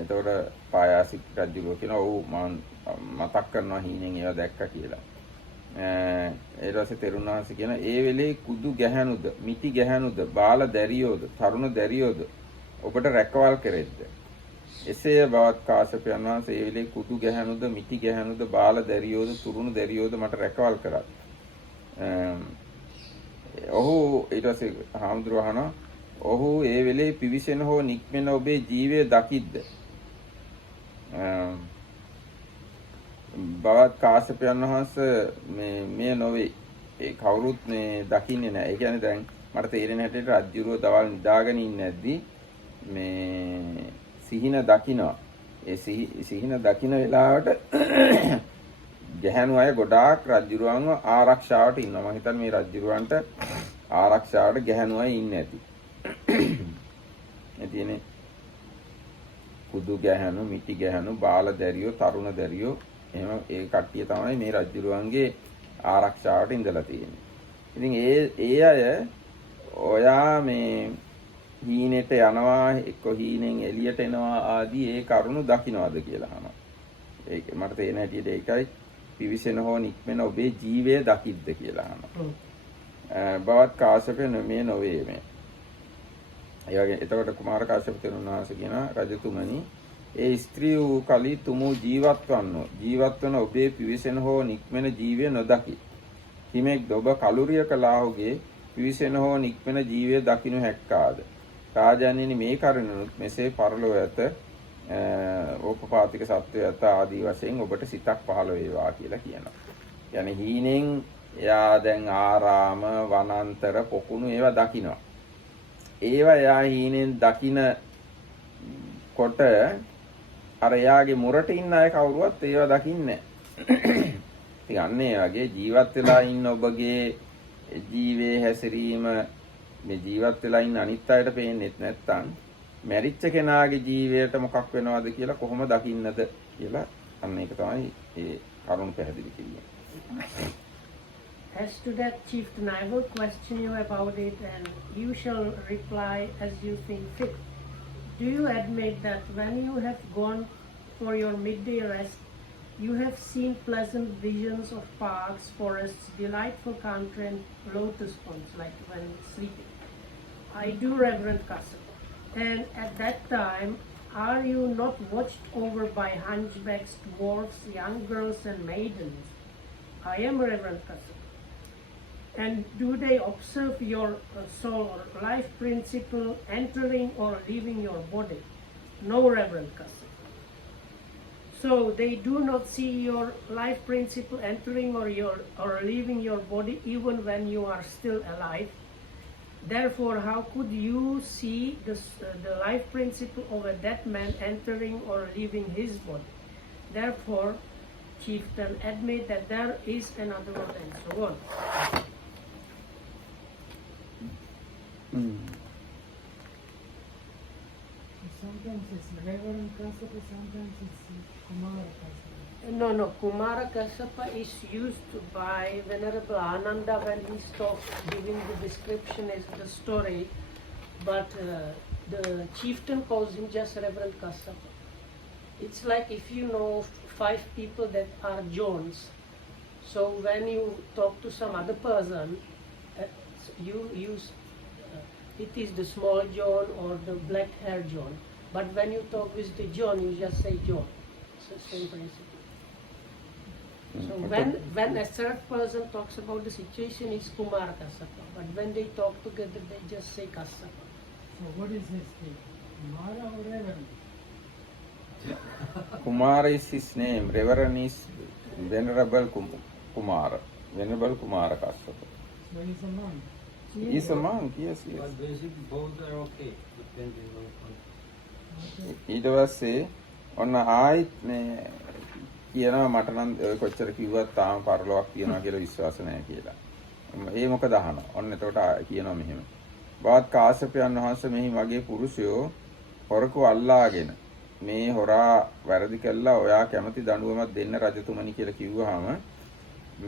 එතකොට පායාසි රජුගේ කියනවා ඔව් මම මතක් කරනවා හීනෙන් ඒවා දැක්කා කියලා. ඊට පස්සේ තෙරුන් වහන්සේ කියන ඒ වෙලේ කුදු ගැහැණුද, මිටි ගැහැණුද, බාල දැරියෝද, තරුණ දැරියෝද ඔබට රැකවල් කෙරෙද්ද? එසේ බවත් කාශ්‍යපයන් වහන්සේ ඒ වෙලේ කුදු ගැහැණුද, මිටි ගැහැණුද, බාල දැරියෝද, තුරුණු දැරියෝද මට රැකවල් කරත්. ඔහු ඊට පස්සේ හාමුදුරුවෝ අහනවා ඔහු ඒ වෙලේ පිවිසෙන හෝ නික්මෙන ඔබේ ජීවය දකිද්ද? බවත් කාශ්‍යපයන් වහන්සේ මේ නොවේ. ඒ කවුරුත් මේ දකින්නේ නැහැ. ඒ කියන්නේ දැන් මට තේරෙන හැටියට රජුරෝ දවල් නිදාගෙන ඉන්නේ නැද්දි මේ සිහින දකිනවා. ඒ සිහින දකින වෙලාවට ගැහැණු අය ගොඩාක් රජුරුවන්ව ආරක්ෂාවට ඉන්නවා. මම හිතන්නේ මේ රජුරුවන්ට ආරක්ෂාවට ගැහැණු අය ඉන්නේ නැති. ඒ තියෙන්නේ කුදු ගැහැණු, මිටි ගැහැණු, බාල දැරියෝ, තරුණ දැරියෝ එහෙම ඒ කට්ටිය තමයි මේ රජුරුවන්ගේ ආරක්ෂාවට ඉඳලා තියෙන්නේ. ඉතින් ඒ අය ඔයා මේ හීනෙට යනවා, එක්ක හීනෙන් එළියට එනවා ආදී ඒ කරුණු දකින්නවද කියලා අහනවා. ඒක මට තේරෙන හැටියට ඒකයි පිවිසෙන හෝ නික්මෙන ඔබේ ජීවය දකිද්ද කියලා අහනවා. බවත් කාශ්‍යප මේ නොවේ මේ. ඒ වගේ එතකොට කුමාර කාශ්‍යප තෙරුන් වහන්සේ කියනවා රජතුමනි ඒ ස්ත්‍රී වූ කලී තුමු ජීවත්වන ඔබේ පිවිසෙන හෝ නික්මෙන ජීවය නොදකි. හිමෙක් ඔබ කලුරිය කලාහුගේ පිවිසෙන හෝ නික්මෙන ජීවය දකින්න හැක්කාද? රාජාණෙනි මේ කරුණුත් මෙසේ පරලොව ඇත ඕපපාතික සත්වය ඇත ආදී වශයෙන් ඔබට සිතක් පහළ වේවා කියලා කියනවා. يعني හීනෙන් එයා දැන් ආරාම වනාන්තර පොකුණු ඒවා දකිනවා. ඒවා එයා හීනෙන් දකින කොට අර එයාගේ මුරට ඉන්න අය කවුරුවත් ඒවා දකින්නේ නැහැ. ඉතින් අන්න ඒ වගේ ජීවත් වෙලා ඉන්න ඔබගේ ජීවේ හැසිරීම මේ ජීවත් වෙලා ඉන්න අනිත් අයට පේන්නේත් නැත්තම් මැරිච්ච කෙනාගේ ජීවිතයට මොකක් වෙනවද කියලා කොහොම දකින්නද කියලා අන්න ඒක තමයි ඒ කරුණ පැහැදිලි කිරීම. As to that, Chieftain, I will question you about it and you shall reply as you think fit. Do you admit that when you have gone for your midday rest, you have seen pleasant visions of parks, forests, delightful country and lotus ponds like when sleeping? I do, Reverend Kassapa. And at that time, are you not watched over by hunchbacks, dwarfs, young girls and maidens? I am, Reverend Kassapa. And do they observe your soul or life principle entering or leaving your body? No, Reverend Kassapa. So they do not see your life principle entering or leaving your body even when you are still alive. Therefore, how could you see the life principle of a dead man entering or leaving his body? Therefore, Chieftain, admit that there is another one and so on. Sometimes it's Reverend Kassapa, sometimes it's Kumara Kassapa. No. Kumara Kassapa is used by Venerable Ananda when he's giving the description as the story, but the chieftain calls him just Reverend Kassapa. It's like if you know 5 people that are Johns, so when you talk to some other person, you use it is the small John or the black hair John. But when you talk with the John, you just say John. It's the same principle. So when a third person talks about the situation, it's Kumara Kassapa. But when they talk together, they just say Kassapa. So what is his name? Kumara or Reverend? Kumara is his name. Reverend is Venerable Kumara. Venerable Kumara Kassapa. So he's a monk. He's a monk, yes. But basically both are okay, depending on. ඊට පස්සේ ඔන්න ආයිත් මේ කියනවා මට නම් ඔය කොච්චර කිව්වත් තාම පරලොවක් තියනවා කියලා විශ්වාස නැහැ කියලා. ඒ මොකද අහනවා. ඔන්න එතකොට කියනවා මෙහෙම. වාත් කාශ්‍යපයන් වහන්සේ මෙහි මගේ පුරුෂයෝ හොරකු අල්ලාගෙන මේ හොරා වැරදි කළා ඔයා කැමති දඬුවමක් දෙන්න රජතුමනි කියලා කිව්වහම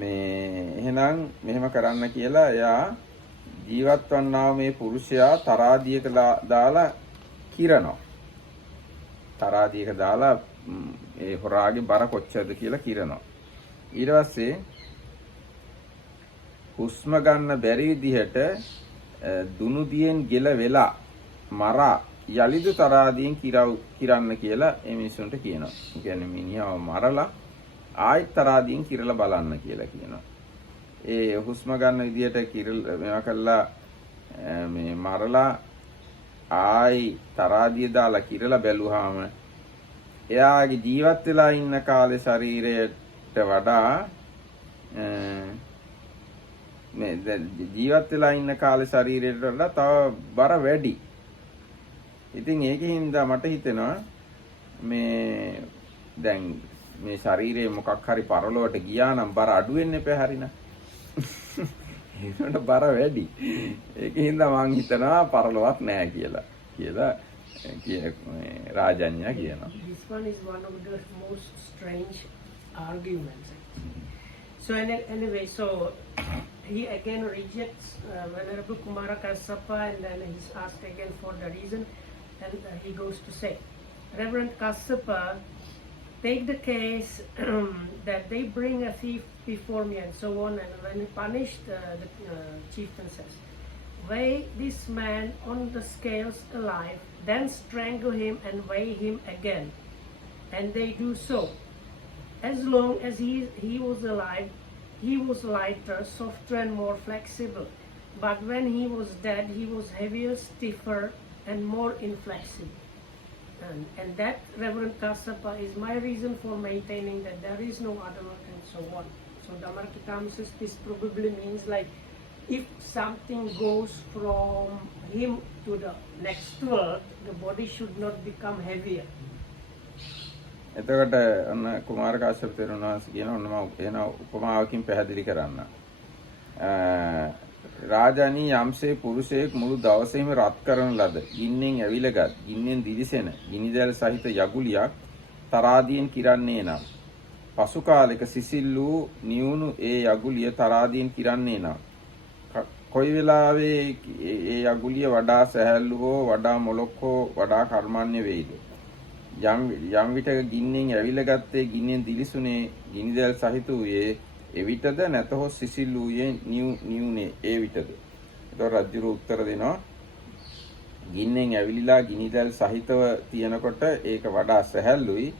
මේ එහෙනම් මෙහෙම කරන්න කියලා එයා ජීවත් වන්නා මේ පුරුෂයා තරාදියක දාලා කිරනවා. තරාදියක දාලා ඒ හොරාගේ බර කොච්චරද කියලා කිරනවා. ඊට පස්සේ හුස්ම ගන්න බැරි විදිහට දුනු දියෙන් ගෙල වෙලා මරා යලිදු තරාදියෙන් කිරන්න කියලා මේ මිනිසුන්ට කියනවා. ඒ කියන්නේ මිනිහව මරලා ආයෙත් තරාදියෙන් කිරලා බලන්න කියලා කියනවා. ඒ හුස්ම ගන්න විදිහට මේවා කළා මේ මරලා ආයි තරාදිය දාලා කිරලා බැලුවාම එයාගේ ජීවත් වෙලා ඉන්න කාලේ ශරීරයට වඩා මේ ජීවත් වෙලා ඉන්න කාලේ ශරීරයට වඩා තව බර වැඩි. ඉතින් ඒකින්ද මට හිතෙනවා මේ දැන් මේ ශරීරයේ මොකක් හරි පරලොවට ගියා නම් බර අඩු වෙන්න එපා හරිනා. ඒකට බර වැඩි. ඒකින්ද මං හිතනවා පරලොවක් නැහැ කියලා රාජඤ්ඤා කියනවා. This one is one of the most strange arguments. So anyway, so he again rejects Venerable Kumara Kassapa, and then he's asked again for the reason, and he goes to say, Reverend Kassapa, take the case that they bring a thief before me and so on, and when he punished the chieftain says, weigh this man on the scales alive, then strangle him and weigh him again. And they do so. As long as he was alive, he was lighter, softer and more flexible. But when he was dead, he was heavier, stiffer and more inflexible. And that, Reverend Kassapa, is my reason for maintaining that there is no Adama and so on. So Damarkitam says this probably means like if something goes from him to the next world, the body should not become heavier. එතකොට අන්න කුමාර කාශ්‍යප තෙරුන් වහන්සේ කියන ඔන්න මම එන උපමාවකින් පැහැදිලි කරන්න. රාජානි යම්සේ පුරුෂයෙක් මුළු දවසේම රත් කරන ලද ගින්නෙන් ඇවිලගත් ගින්නෙන් දිලිසෙන ගිනිදැල් සහිත යගුලියක් තරාදියෙන් කිරන්නේ නම් පසු කාලයක සිසිල් වූ නියුණු ඒ යගුලිය තරාදියෙන් කිරන්නේ නම් කොයි වෙලාවේ ඒ යගුලිය වඩා සැහැල්ලු හෝ වඩා මොලොක් හෝ වඩා කර්මන්නේ වේද? යම් විටක ගින්නෙන් ඇවිලගත්තේ ගින්නෙන් දිලිසුනේ ගිනිදැල් සහිත වූයේ එවිටද නැතහොත් සිසිල් වූයේ නියුනේ ඒ විටද? ඒතකොට රජුරු උත්තර දෙනවා ගින්නෙන් ඇවිලිලා ගිනිදැල් සහිතව තියනකොට ඒක වඩා සැහැල්ලුයි,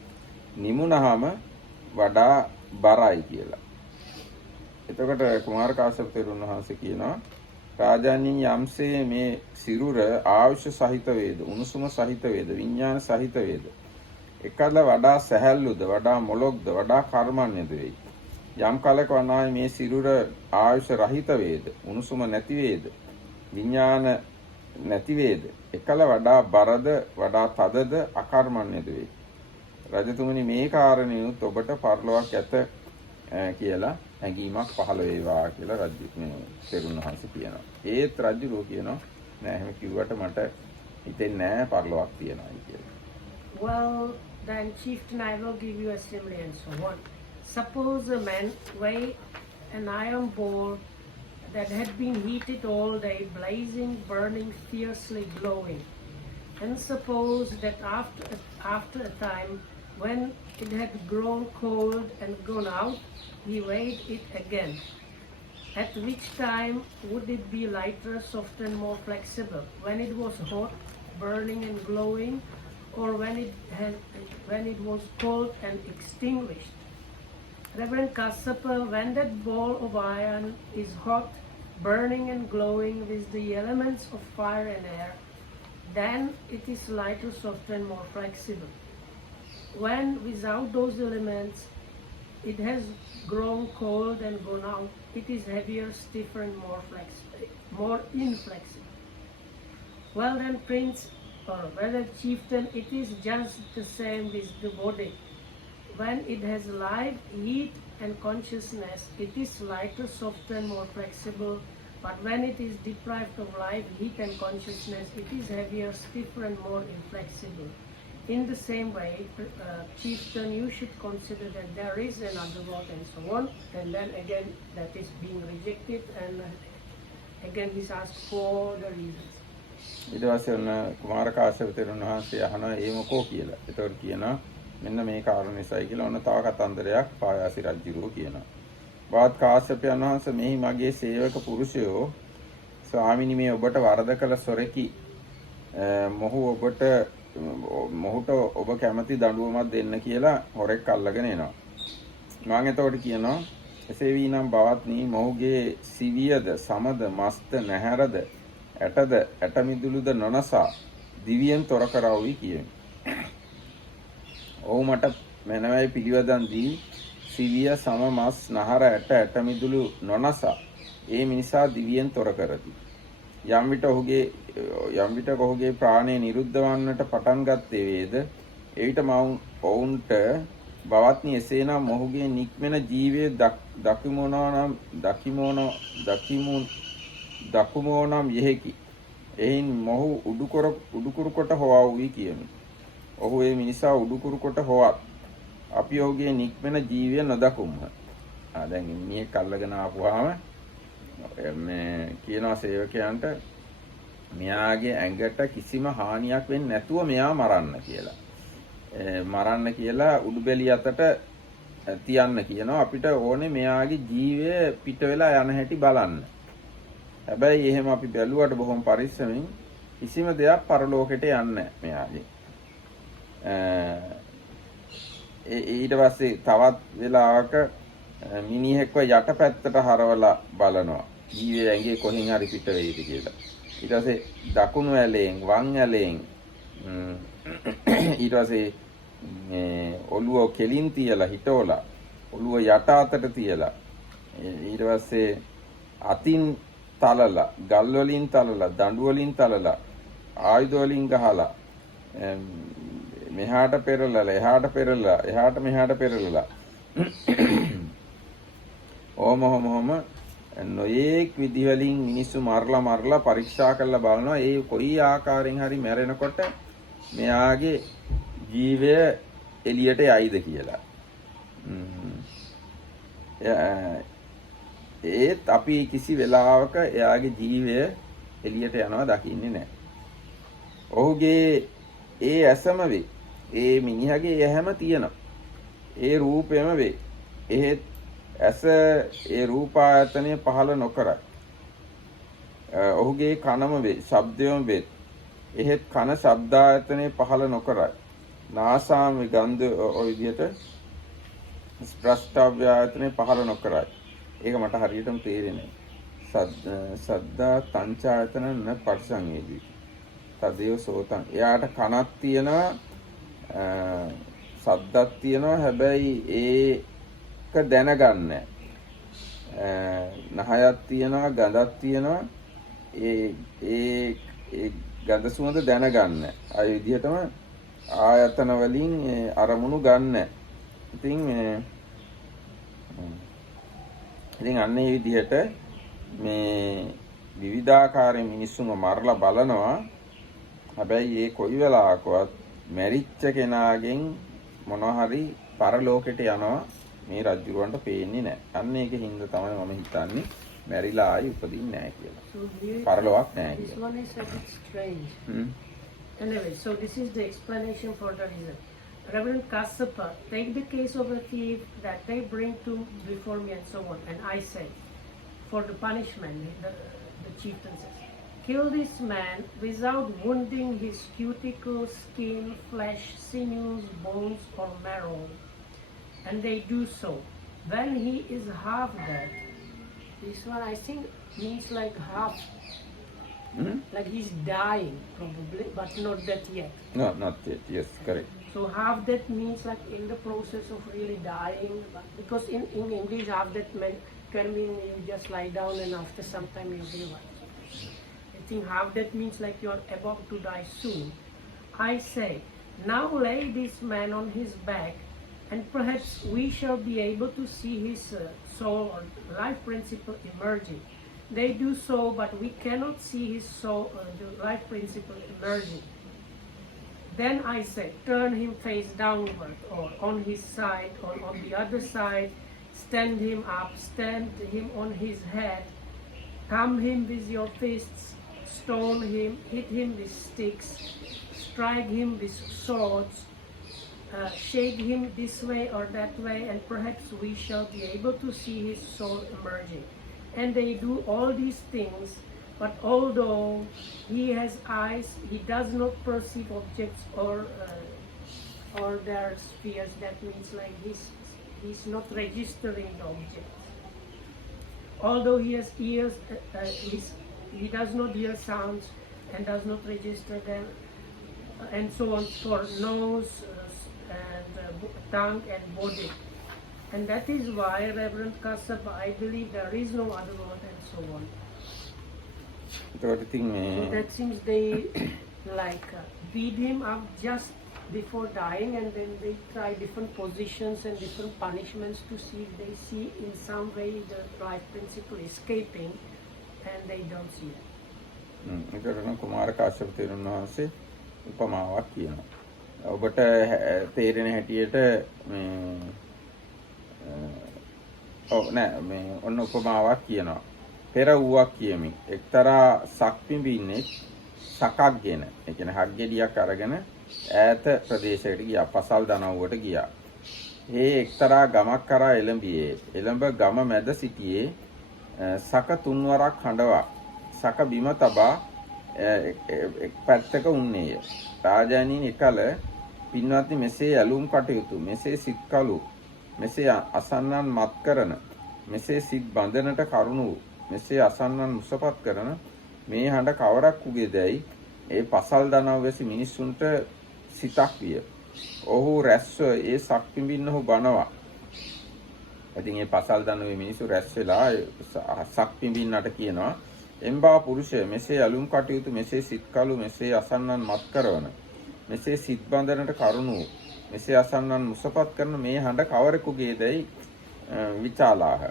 නිමුනහම වඩා බරයි කියලා. එතකොට කුමාර කාශ්‍යප තෙරුන් වහන්සේ කියනවා රාජානි යම්සේ මේ සිරුර ආයුෂ සහිත වේද, උණුසුම සහිත වේද, විඥාන සහිත වේද, එකල වඩා සැහැල්ලුද, වඩා මොලොක්ද, වඩා කර්මන්නේද වෙයි. යම් කලක වනායි මේ සිරුර ආයුෂ රහිත වේද, උණුසුම නැති වේද, විඥාන නැති වේද, එකල වඩා බරද, වඩා තදද, අකර්මන්නේද වෙයි. රජතුමනි මේ කාරණේනුත් ඔබට පරලොවක් ඇත කියලා හැඟීමක් පහළ වේවා කියලා රජු මේ තෙරුන් වහන්සේ කියනවා. ඒත් රජුරෝ කියනවා නෑ එහෙම කිව්වට මට හිතෙන්නේ නෑ පරලොවක් තියනවායි කියලා. Well, then chieftain, I will give you a simile and so on. Suppose a man weigh an iron ball that had been heated all day, blazing, burning, fiercely glowing. And suppose that after a time, when it had grown cold and gone out, he weighed it again. At which time would it be lighter, softer and more flexible? When it was hot, burning and glowing, or when it was cold and extinguished? Reverend Kassapa, when that ball of iron is hot, burning and glowing with the elements of fire and air, then it is lighter, softer and more flexible. When without those elements it has grown cold and gone out, it is heavier, stiffer and more inflexible. Well then, Prince, or whether chieftain, it is just the same with the body. when it has life, heat and consciousness, it is lighter, softer and more flexible. But when it is deprived of life, heat and consciousness, it is heavier, stiffer and more inflexible. In the same way, chieftain, you should consider that there is another world and so on. And then again, that is being rejected, and again he's asked for the reasons. ඊට පස්සේ ඔන්න කුමාර කාශ්‍යප තෙරුන් වහන්සේ අහනවා ඒ මොකෝ කියලා. ඒතකොට කියනවා මෙන්න මේ කාරණේ නිසායි කියලා. ඔන්න තව කතන්දරයක් පායාසි රජුරෝ කියනවා. වාත් කාශ්‍යපයන් වහන්සේ මෙහි මගේ සේවක පුරුෂයෝ ස්වාමිනී මේ ඔබට වරද කළ සොරකි. මොහුට ඔබ කැමති දඬුවමක් දෙන්න කියලා හොරෙක් අල්ලගෙන එනවා. මම එතකොට කියනවා එසේ වීනම් බවත්නි මොහුගේ සිවියද සමද මස්ත නැහැරද ඇටද ඇටමිදුළුද නොනසා දිවියෙන් තොර කරවවි කියමි. ඔහු මට මැනවයි පිළිවදන් දී සිවිය සම මස් නහර ඇට ඇටමිදුළු නොනසා ඒ මිනිසා දිවියෙන් තොර කරති. යම් විටක ඔහුගේ ප්‍රාණය නිරුද්ධ වන්නට පටන් ගත්තේ වේද එවිට ඔවුන්ට බවත්නි එසේනම් මොහුගේ නික්මෙන ජීවය දකිමෝනම් යෙහෙකි. එයින් මොහු උඩුකුරු කොට හොවවි කියමි. ඔහු ඒ මිනිසා උඩුකුරු කොට හොවත් අපි ඔහුගේ නික්මෙන ජීවය නොදකුම්හ. දැන් මිනිහෙක් අල්ලගෙන ආපුවාම මේ කියනවා සේවකයන්ට මෙයාගේ ඇඟට කිසිම හානියක් වෙන්නේ නැතුව මෙයා මරන්න කියලා උඩුබැලිය අතට තියන්න කියනවා. අපිට ඕනේ මෙයාගේ ජීවය පිට වෙලා යන හැටි බලන්න. හැබැයි එහෙම අපි බැලුවට බොහොම පරිස්සමින් කිසිම දෙයක් පරලෝකෙට යන්නේ නැහැ මෙයාගේ. ඊට පස්සේ තවත් වෙලාවක මිනිහෙක්ව යටපැත්තට හරවලා බලනවා. ජීවය ඇඟේ කොහෙන් හරි පිට වෙයිද කියලා. ඊට පස්සේ දකුණු ඇලෙන් වම් ඇලෙන් ඊට පස්සේ ඔළුව කෙලින් තියලා හිටවලා ඔළුව යට අතට තියලා ඊට පස්සේ අතින් තලලා ගල් වලින් තලලා දඬු වලින් තලලා ආයුධ වලින් ගහලා මෙහාට පෙරලලා එහාට මෙහාට පෙරලලා ඔහොම නොයේක් විදි වලින් මිනිස්සු මරලා පරීක්ෂා කරලා බලනවා ඒ කොයි ආකාරයෙන් හරි මැරෙනකොට මෙයාගේ ජීවය එළියට යයිද කියලා. ඒත් අපි කිසි වෙලාවක එයාගේ ජීවය එළියට යනවා දකින්නේ නැහැ. ඔහුගේ ඒ ඇසම වේ. ඒ මිනිහගේ ඇහැම තියෙනවා. ඒ රූපෙම වේ. එහෙත් ඇස ඒ රූපායතනය පහළ නොකරයි. ඔහුගේ කනම වේ. ශබ්දයම වේ. එහෙත් කන ශබ්දායතනය පහළ නොකරයි. නාසාම ගන්ධ ඔය විදිහට ස්ප්‍රස්ඨාව්‍ය ආයතනය පහළ නොකරයි. ඒක මට හරියටම තේරෙන්නේ නැහැ. සද්දා තංචායතන න පරිසංවේදී. තදේව සෝතං. එයාට කනක් තියෙනවා, සද්දක් තියෙනවා. හැබැයි ඒක දැනගන්නේ නහයක් තියෙනවා, ගඳක් තියෙනවා. ඒ ගඳ සුවඳ දැනගන්නේ. අය විදිහටම ආයතන වලින් අරමුණු ගන්න. ඉතින් අන්න ඒ විදිහට මේ විවිධාකාරයෙන් මිනිස්සුන්ව මරලා බලනවා. හැබැයි ඒ කොයි වෙලාවකවත් මැරිච්ච කෙනාගෙන් මොනවා හරි පරලෝකෙට යනවා මේ රජුරවන්ට පේන්නේ නැහැ. අන්න ඒකෙන් හින්දා තමයි මම හිතන්නේ මැරිලා ආයි උපදින්නේ නැහැ කියලා. පරලෝකයක් නැහැ කියලා. This one is a bit strange. Anyway, so this is the explanation for the reason. Reverend Kassapa, take the case of a thief that they bring to before me and so on. And I say, for the punishment, the chieftain says, kill this man without wounding his cuticles, skin, flesh, sinews, bones, or marrow. And they do so. When he is half dead, this one I think means like half. Like he's dying probably, but not dead yet. No, not yet. Yes, correct. So half dead means like in the process of really dying, because in English half dead can mean you just lie down and after some time you revive. I think half dead means like you are about to die soon. I say, now lay this man on his back and perhaps we shall be able to see his soul or life principle emerging. They do so, but we cannot see his soul, the life principle emerging. Then I said, turn him face downward, or on his side, or on the other side, stand him up, stand him on his head, thumb him with your fists, stone him, hit him with sticks, strike him with swords, shake him this way or that way, and perhaps we shall be able to see his soul emerging. And they do all these things, but although he has eyes, he does not perceive objects or their spheres. That means like he's not registering the objects. Although he has ears, he does not hear sounds and does not register them, and so on for nose and tongue and body. And that is why, Reverend Kassapa, I believe there is no other word and so on. So that seems they like beat him up just before dying, and then they try different positions and different punishments to see if they see in some way the life principle escaping, and they don't see it. ඒකට කුමාර කාශ්‍යප තෙරුන් වහන්සේ උපමාවක් කියනවා. ඔබට තේරෙන හැටියට මේ මේ ඔන්න උපමාවක් කියනවා. පෙර වූවක් කියමින් එක්තරා සක්පිඹින්නේ සකක්ගෙන, ඒ කියන්නේ හග්ගෙඩියක් අරගෙන ඈත ප්‍රදේශයකට ගියා, පසල් දනව්වට ගියා. ඒ එක්තරා ගමක් කරා එළඹියේ. එළඹ ගම මැද සිටියේ සක තුන්වරක් හඬවා සක බිම තබා එක් පැත්තක උන්නේය. රාජාණීන් එකල පින්වත්නි මෙසේ ඇලුම් කටයුතු, මෙසේ සිත්කලු, මෙසේ අසන්නන් මත් කරන, මෙසේ සිත් බඳනට කරුණු, මෙසේ අසන්නන් මුසපත් කරන මේ හඬ කවරක් උගේදැයි ඒ පසල් දනව් වැසි මිනිසුන්ට සිතක් විය. ඔහු රැස්ව ඒ සක්පිඹින්නහු බනවා. ඉතින් මේ පසල් දනවේ මිනිසු රැස් වෙලා සක්පිඹින්නට කියනවා, එම්බා පුරුෂය මෙසේ ඇලුම් කටයුතු, මෙසේ සිත්කලු, මෙසේ අසන්නන් මත් කරන, මෙසේ සිත් බඳනට කරුණු, මෙසේ අසන්නන් මුසපත් කරන මේ හඬ කවරෙකුගේදැයි විචාලාහ.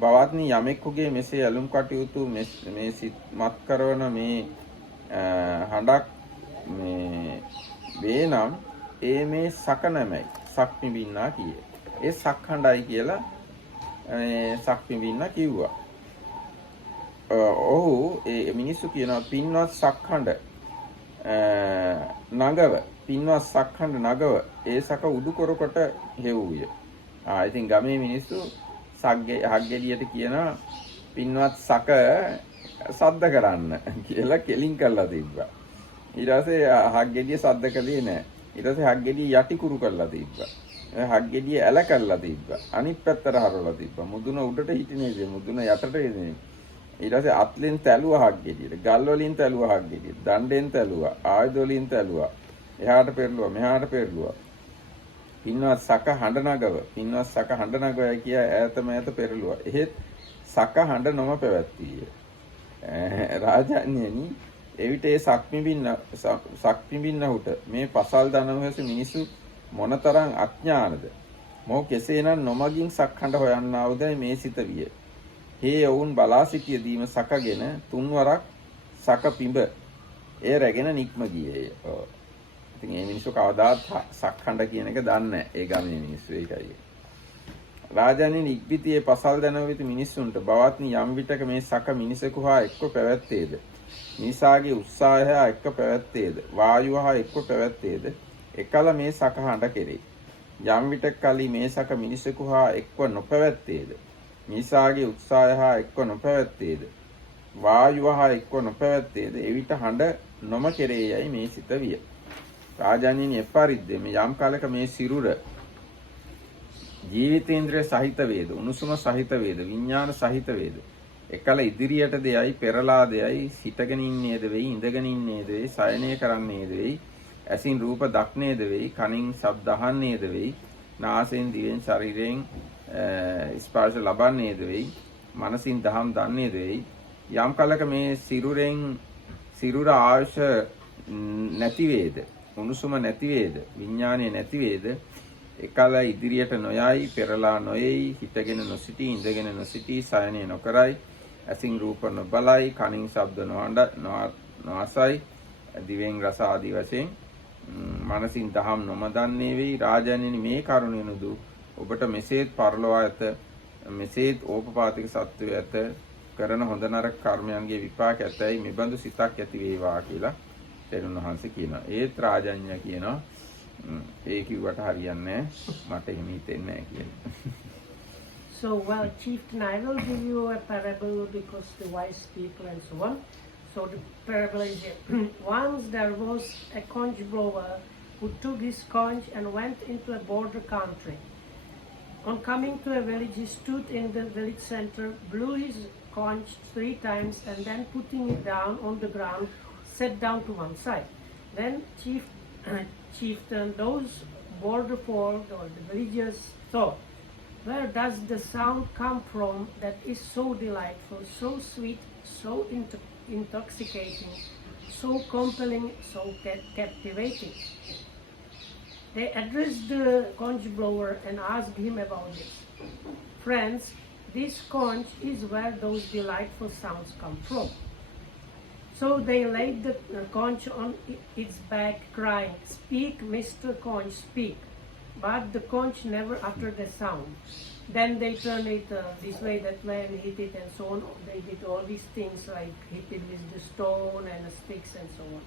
බවත්නි යමෙකුගේ මෙසේ ඇලුම් කටයුතු, මේ සිත් මත් කරන මේ හඬක් මේ වේනම් ඒ මේ සක නැමයි සක්පිඹින්නා කියේ. ඒ සක් හඬයි කියලා සක්පිඹින්නා කිව්වා. ඔහු ඒ මිනිස්සු කියනවා පින්වත් සක්හඬ නගව, පින්වත් සක්හඬ නගව ඒ සක උඩුකොරකට හෙව්විය. ඉතින් ගමේ මිනිස්සු හග්ගෙඩියට කියනවා පින්වත් සක සද්ද කරන්න කියලා කෙලින් කරලා තිබ්බා. ඊට පස්සේ හග්ගෙඩිය සද්ද කළේ නැහැ. ඊට පස්සේ හග්ගෙඩිය යටි කුරු කරලා තිබ්බා. හග්ගෙඩිය ඇල කරලා තිබ්බා. අනිත් පැත්තට හරවලා තිබ්බා. මුදුන උඩට හිටිනේ, මුදුන යටට එන්නේ. ඊට පස්සේ අත්ලෙන් තැලුවා හග්ගෙඩියට, ගල් වලින් තැලුවා හග්ගෙඩියට, දණ්ඩෙන් තැලුවා, ආයුධ වලින් තැලුවා, එහාට පෙරළුවා, මෙහාට පෙරළුවා. පින්වත් සක හඬ නගව, පින්වත් සක හඬ නගවයි කිය ඈත මෑත පෙරළුවා. එහෙත් සක හඬ නොම පැවැත්විය. රාජාණ්‍යනි, එවිට ඒ සක්පිඹින්නහුට මේ පසල් දනවැසි මිනිසු මොනතරම් අඥානද. මොහු කෙසේනම් නොමගින් සක්හඬ හොයන්නාවුදයි මේ සිත විය. හේ ඔවුන් බලා සිටියදීම සකගෙන තුන්වරක් සක පිඹ ඒ රැගෙන නික්ම ගියේය. ඉතින් මේ මිනිස්සු කවදාත් සක්හඬ කියන එක දන්නේ නැහැ. ඒ ගමේ මිනිස්සු ඒකයි. රාජාණන් ඉක්බිතියේ පසල් දනවෙති මිනිස්සුන්ට බවත්නි යම් විටක මේ සක මිනිසෙකු හා එක්ව පැවැත්තේද, මිනිසාගේ උත්සාහය හා එක්ව පැවැත්තේද, වායුව හා එක්ව පැවැත්තේද, එකල මේ සක හඬ කෙරේ. යම් විටක කලී මේ සක මිනිසෙකු හා එක්ව නොපැවැත්තේද, මිනිසාගේ උත්සාහය හා එක්ව නොපැවැත්තේද, වායුව හා එක්ව නොපැවැත්තේද, එවිට හඬ නොම කෙරේයයි මේ සිත විය. රාජාණන් එපරිද්දේ මේ යම් කාලයක මේ සිරුර ජීවිතේන්ද්‍රය සහිත වේද, උණුසුම සහිත වේද, විඥාන සහිත වේද, එකල ඉදිරියට දෙයයි, පෙරලා දෙයයි, සිටගෙන ඉන්නේද වෙයි, ඉඳගෙන ඉන්නේද වෙයි, සයනය කරන්නේද වෙයි, ඇසින් රූප දක්නේද වෙයි, කනින් ශබ්ද අහන්නේද වෙයි, නාසයෙන් දිවෙන් ශරීරයෙන් ස්පර්ශ ලබන්නේද වෙයි, මනසින් දහම් දන්නේද වෙයි. යම් කලක මේ සිරුර ආයුෂ නැති වේද, උණුසුම නැති වේද, විඥානය නැති වේද, එකල ඉදිරියට නොයයි, පෙරලා නොයයි, හිටගෙන නොසිටී, ඉඳගෙන නොසිටී, සයනය නොකරයි, ඇසින් රූප නොබලයි, කනින් ශබ්ද නොඅසයි, දිවෙන් රස ආදී වශයෙන් මනසින් දහම් නොමදන්නේ වෙයි. රාජාණෙනි, මේ කරුණෙනුදු ඔබට මෙසේත් පරලොව ඇත, මෙසේත් ඕපපාතික සත්වය ඇත, කරන හොඳ නරක කර්මයන්ගේ විපාක ඇතයි, මෙබඳු සිතක් ඇති වේවා කියලා තෙරුන් වහන්සේ කියනවා. ඒත් රාජඤ්ඤ කියනවා ඒ කිව්වට හරියන්නේ මට එහෙම හිතෙන්නේ නැහැ කියලා. So, well, Chieftain, I will give you a parable because the wise people and so on. So the parable is here. Once there was a conch blower who took his conch and went into a border country. On coming to a village, he stood in the village center, blew his conch 3 times, and then putting it down on the ground, sat down to one side. Then chieftain, those border folk or the villagers thought, where does the sound come from that is so delightful, so sweet, so intoxicating, so compelling, so captivating? They addressed the conch blower and asked him about this. Friends, this conch is where those delightful sounds come from. So they laid the conch on its back, crying, "Speak, Mr. Conch, speak." But the conch never uttered a sound. Then they turned it this way, that way, and hit it and so on. They did all these things like hit it with the stone and the sticks and so on,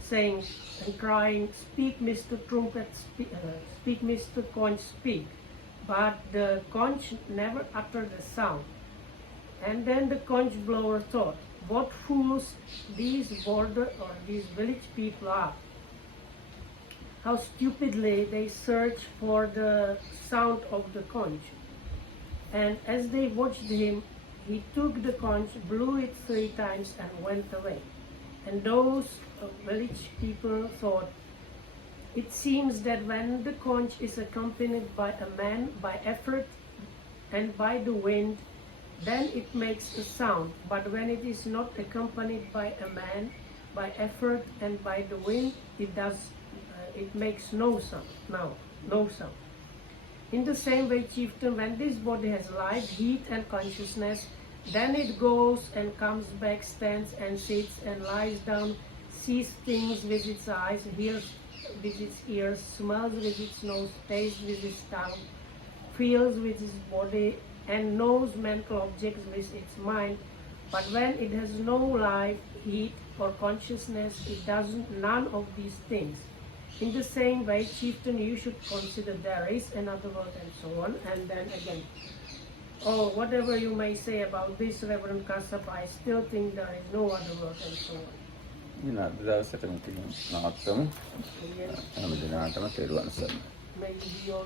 saying and crying, "Speak, Mr. Trumpet, speak, Mr. Conch, speak." But the conch never uttered a sound. And then the conch blower thought, what fools these border or these village people are. How stupidly they search for the sound of the conch. And as they watched him, he took the conch, blew it 3 times and went away. And those village people thought, it seems that when the conch is accompanied by a man, by effort and by the wind, then it makes a sound. But when it is not accompanied by a man, by effort and by the wind, it makes no sound. No sound. In the same way, chieftain, when this body has life, heat and consciousness, then it goes and comes back, stands and sits and lies down, sees things with its eyes, hears with its ears, smells with its nose, tastes with its tongue, feels with its body, and knows mental objects with its mind. But when it has no life, heat, or consciousness, it does none of these things. In the same way, chieftain, you should consider there is another world and so on. And then again, oh, whatever you may say about this, Reverend Kassap, I still think there is no other world and so on. දවසටම තියෙන නවත්තමු. හැම දිනකටම තෙරුවන් සරණයි. May you be all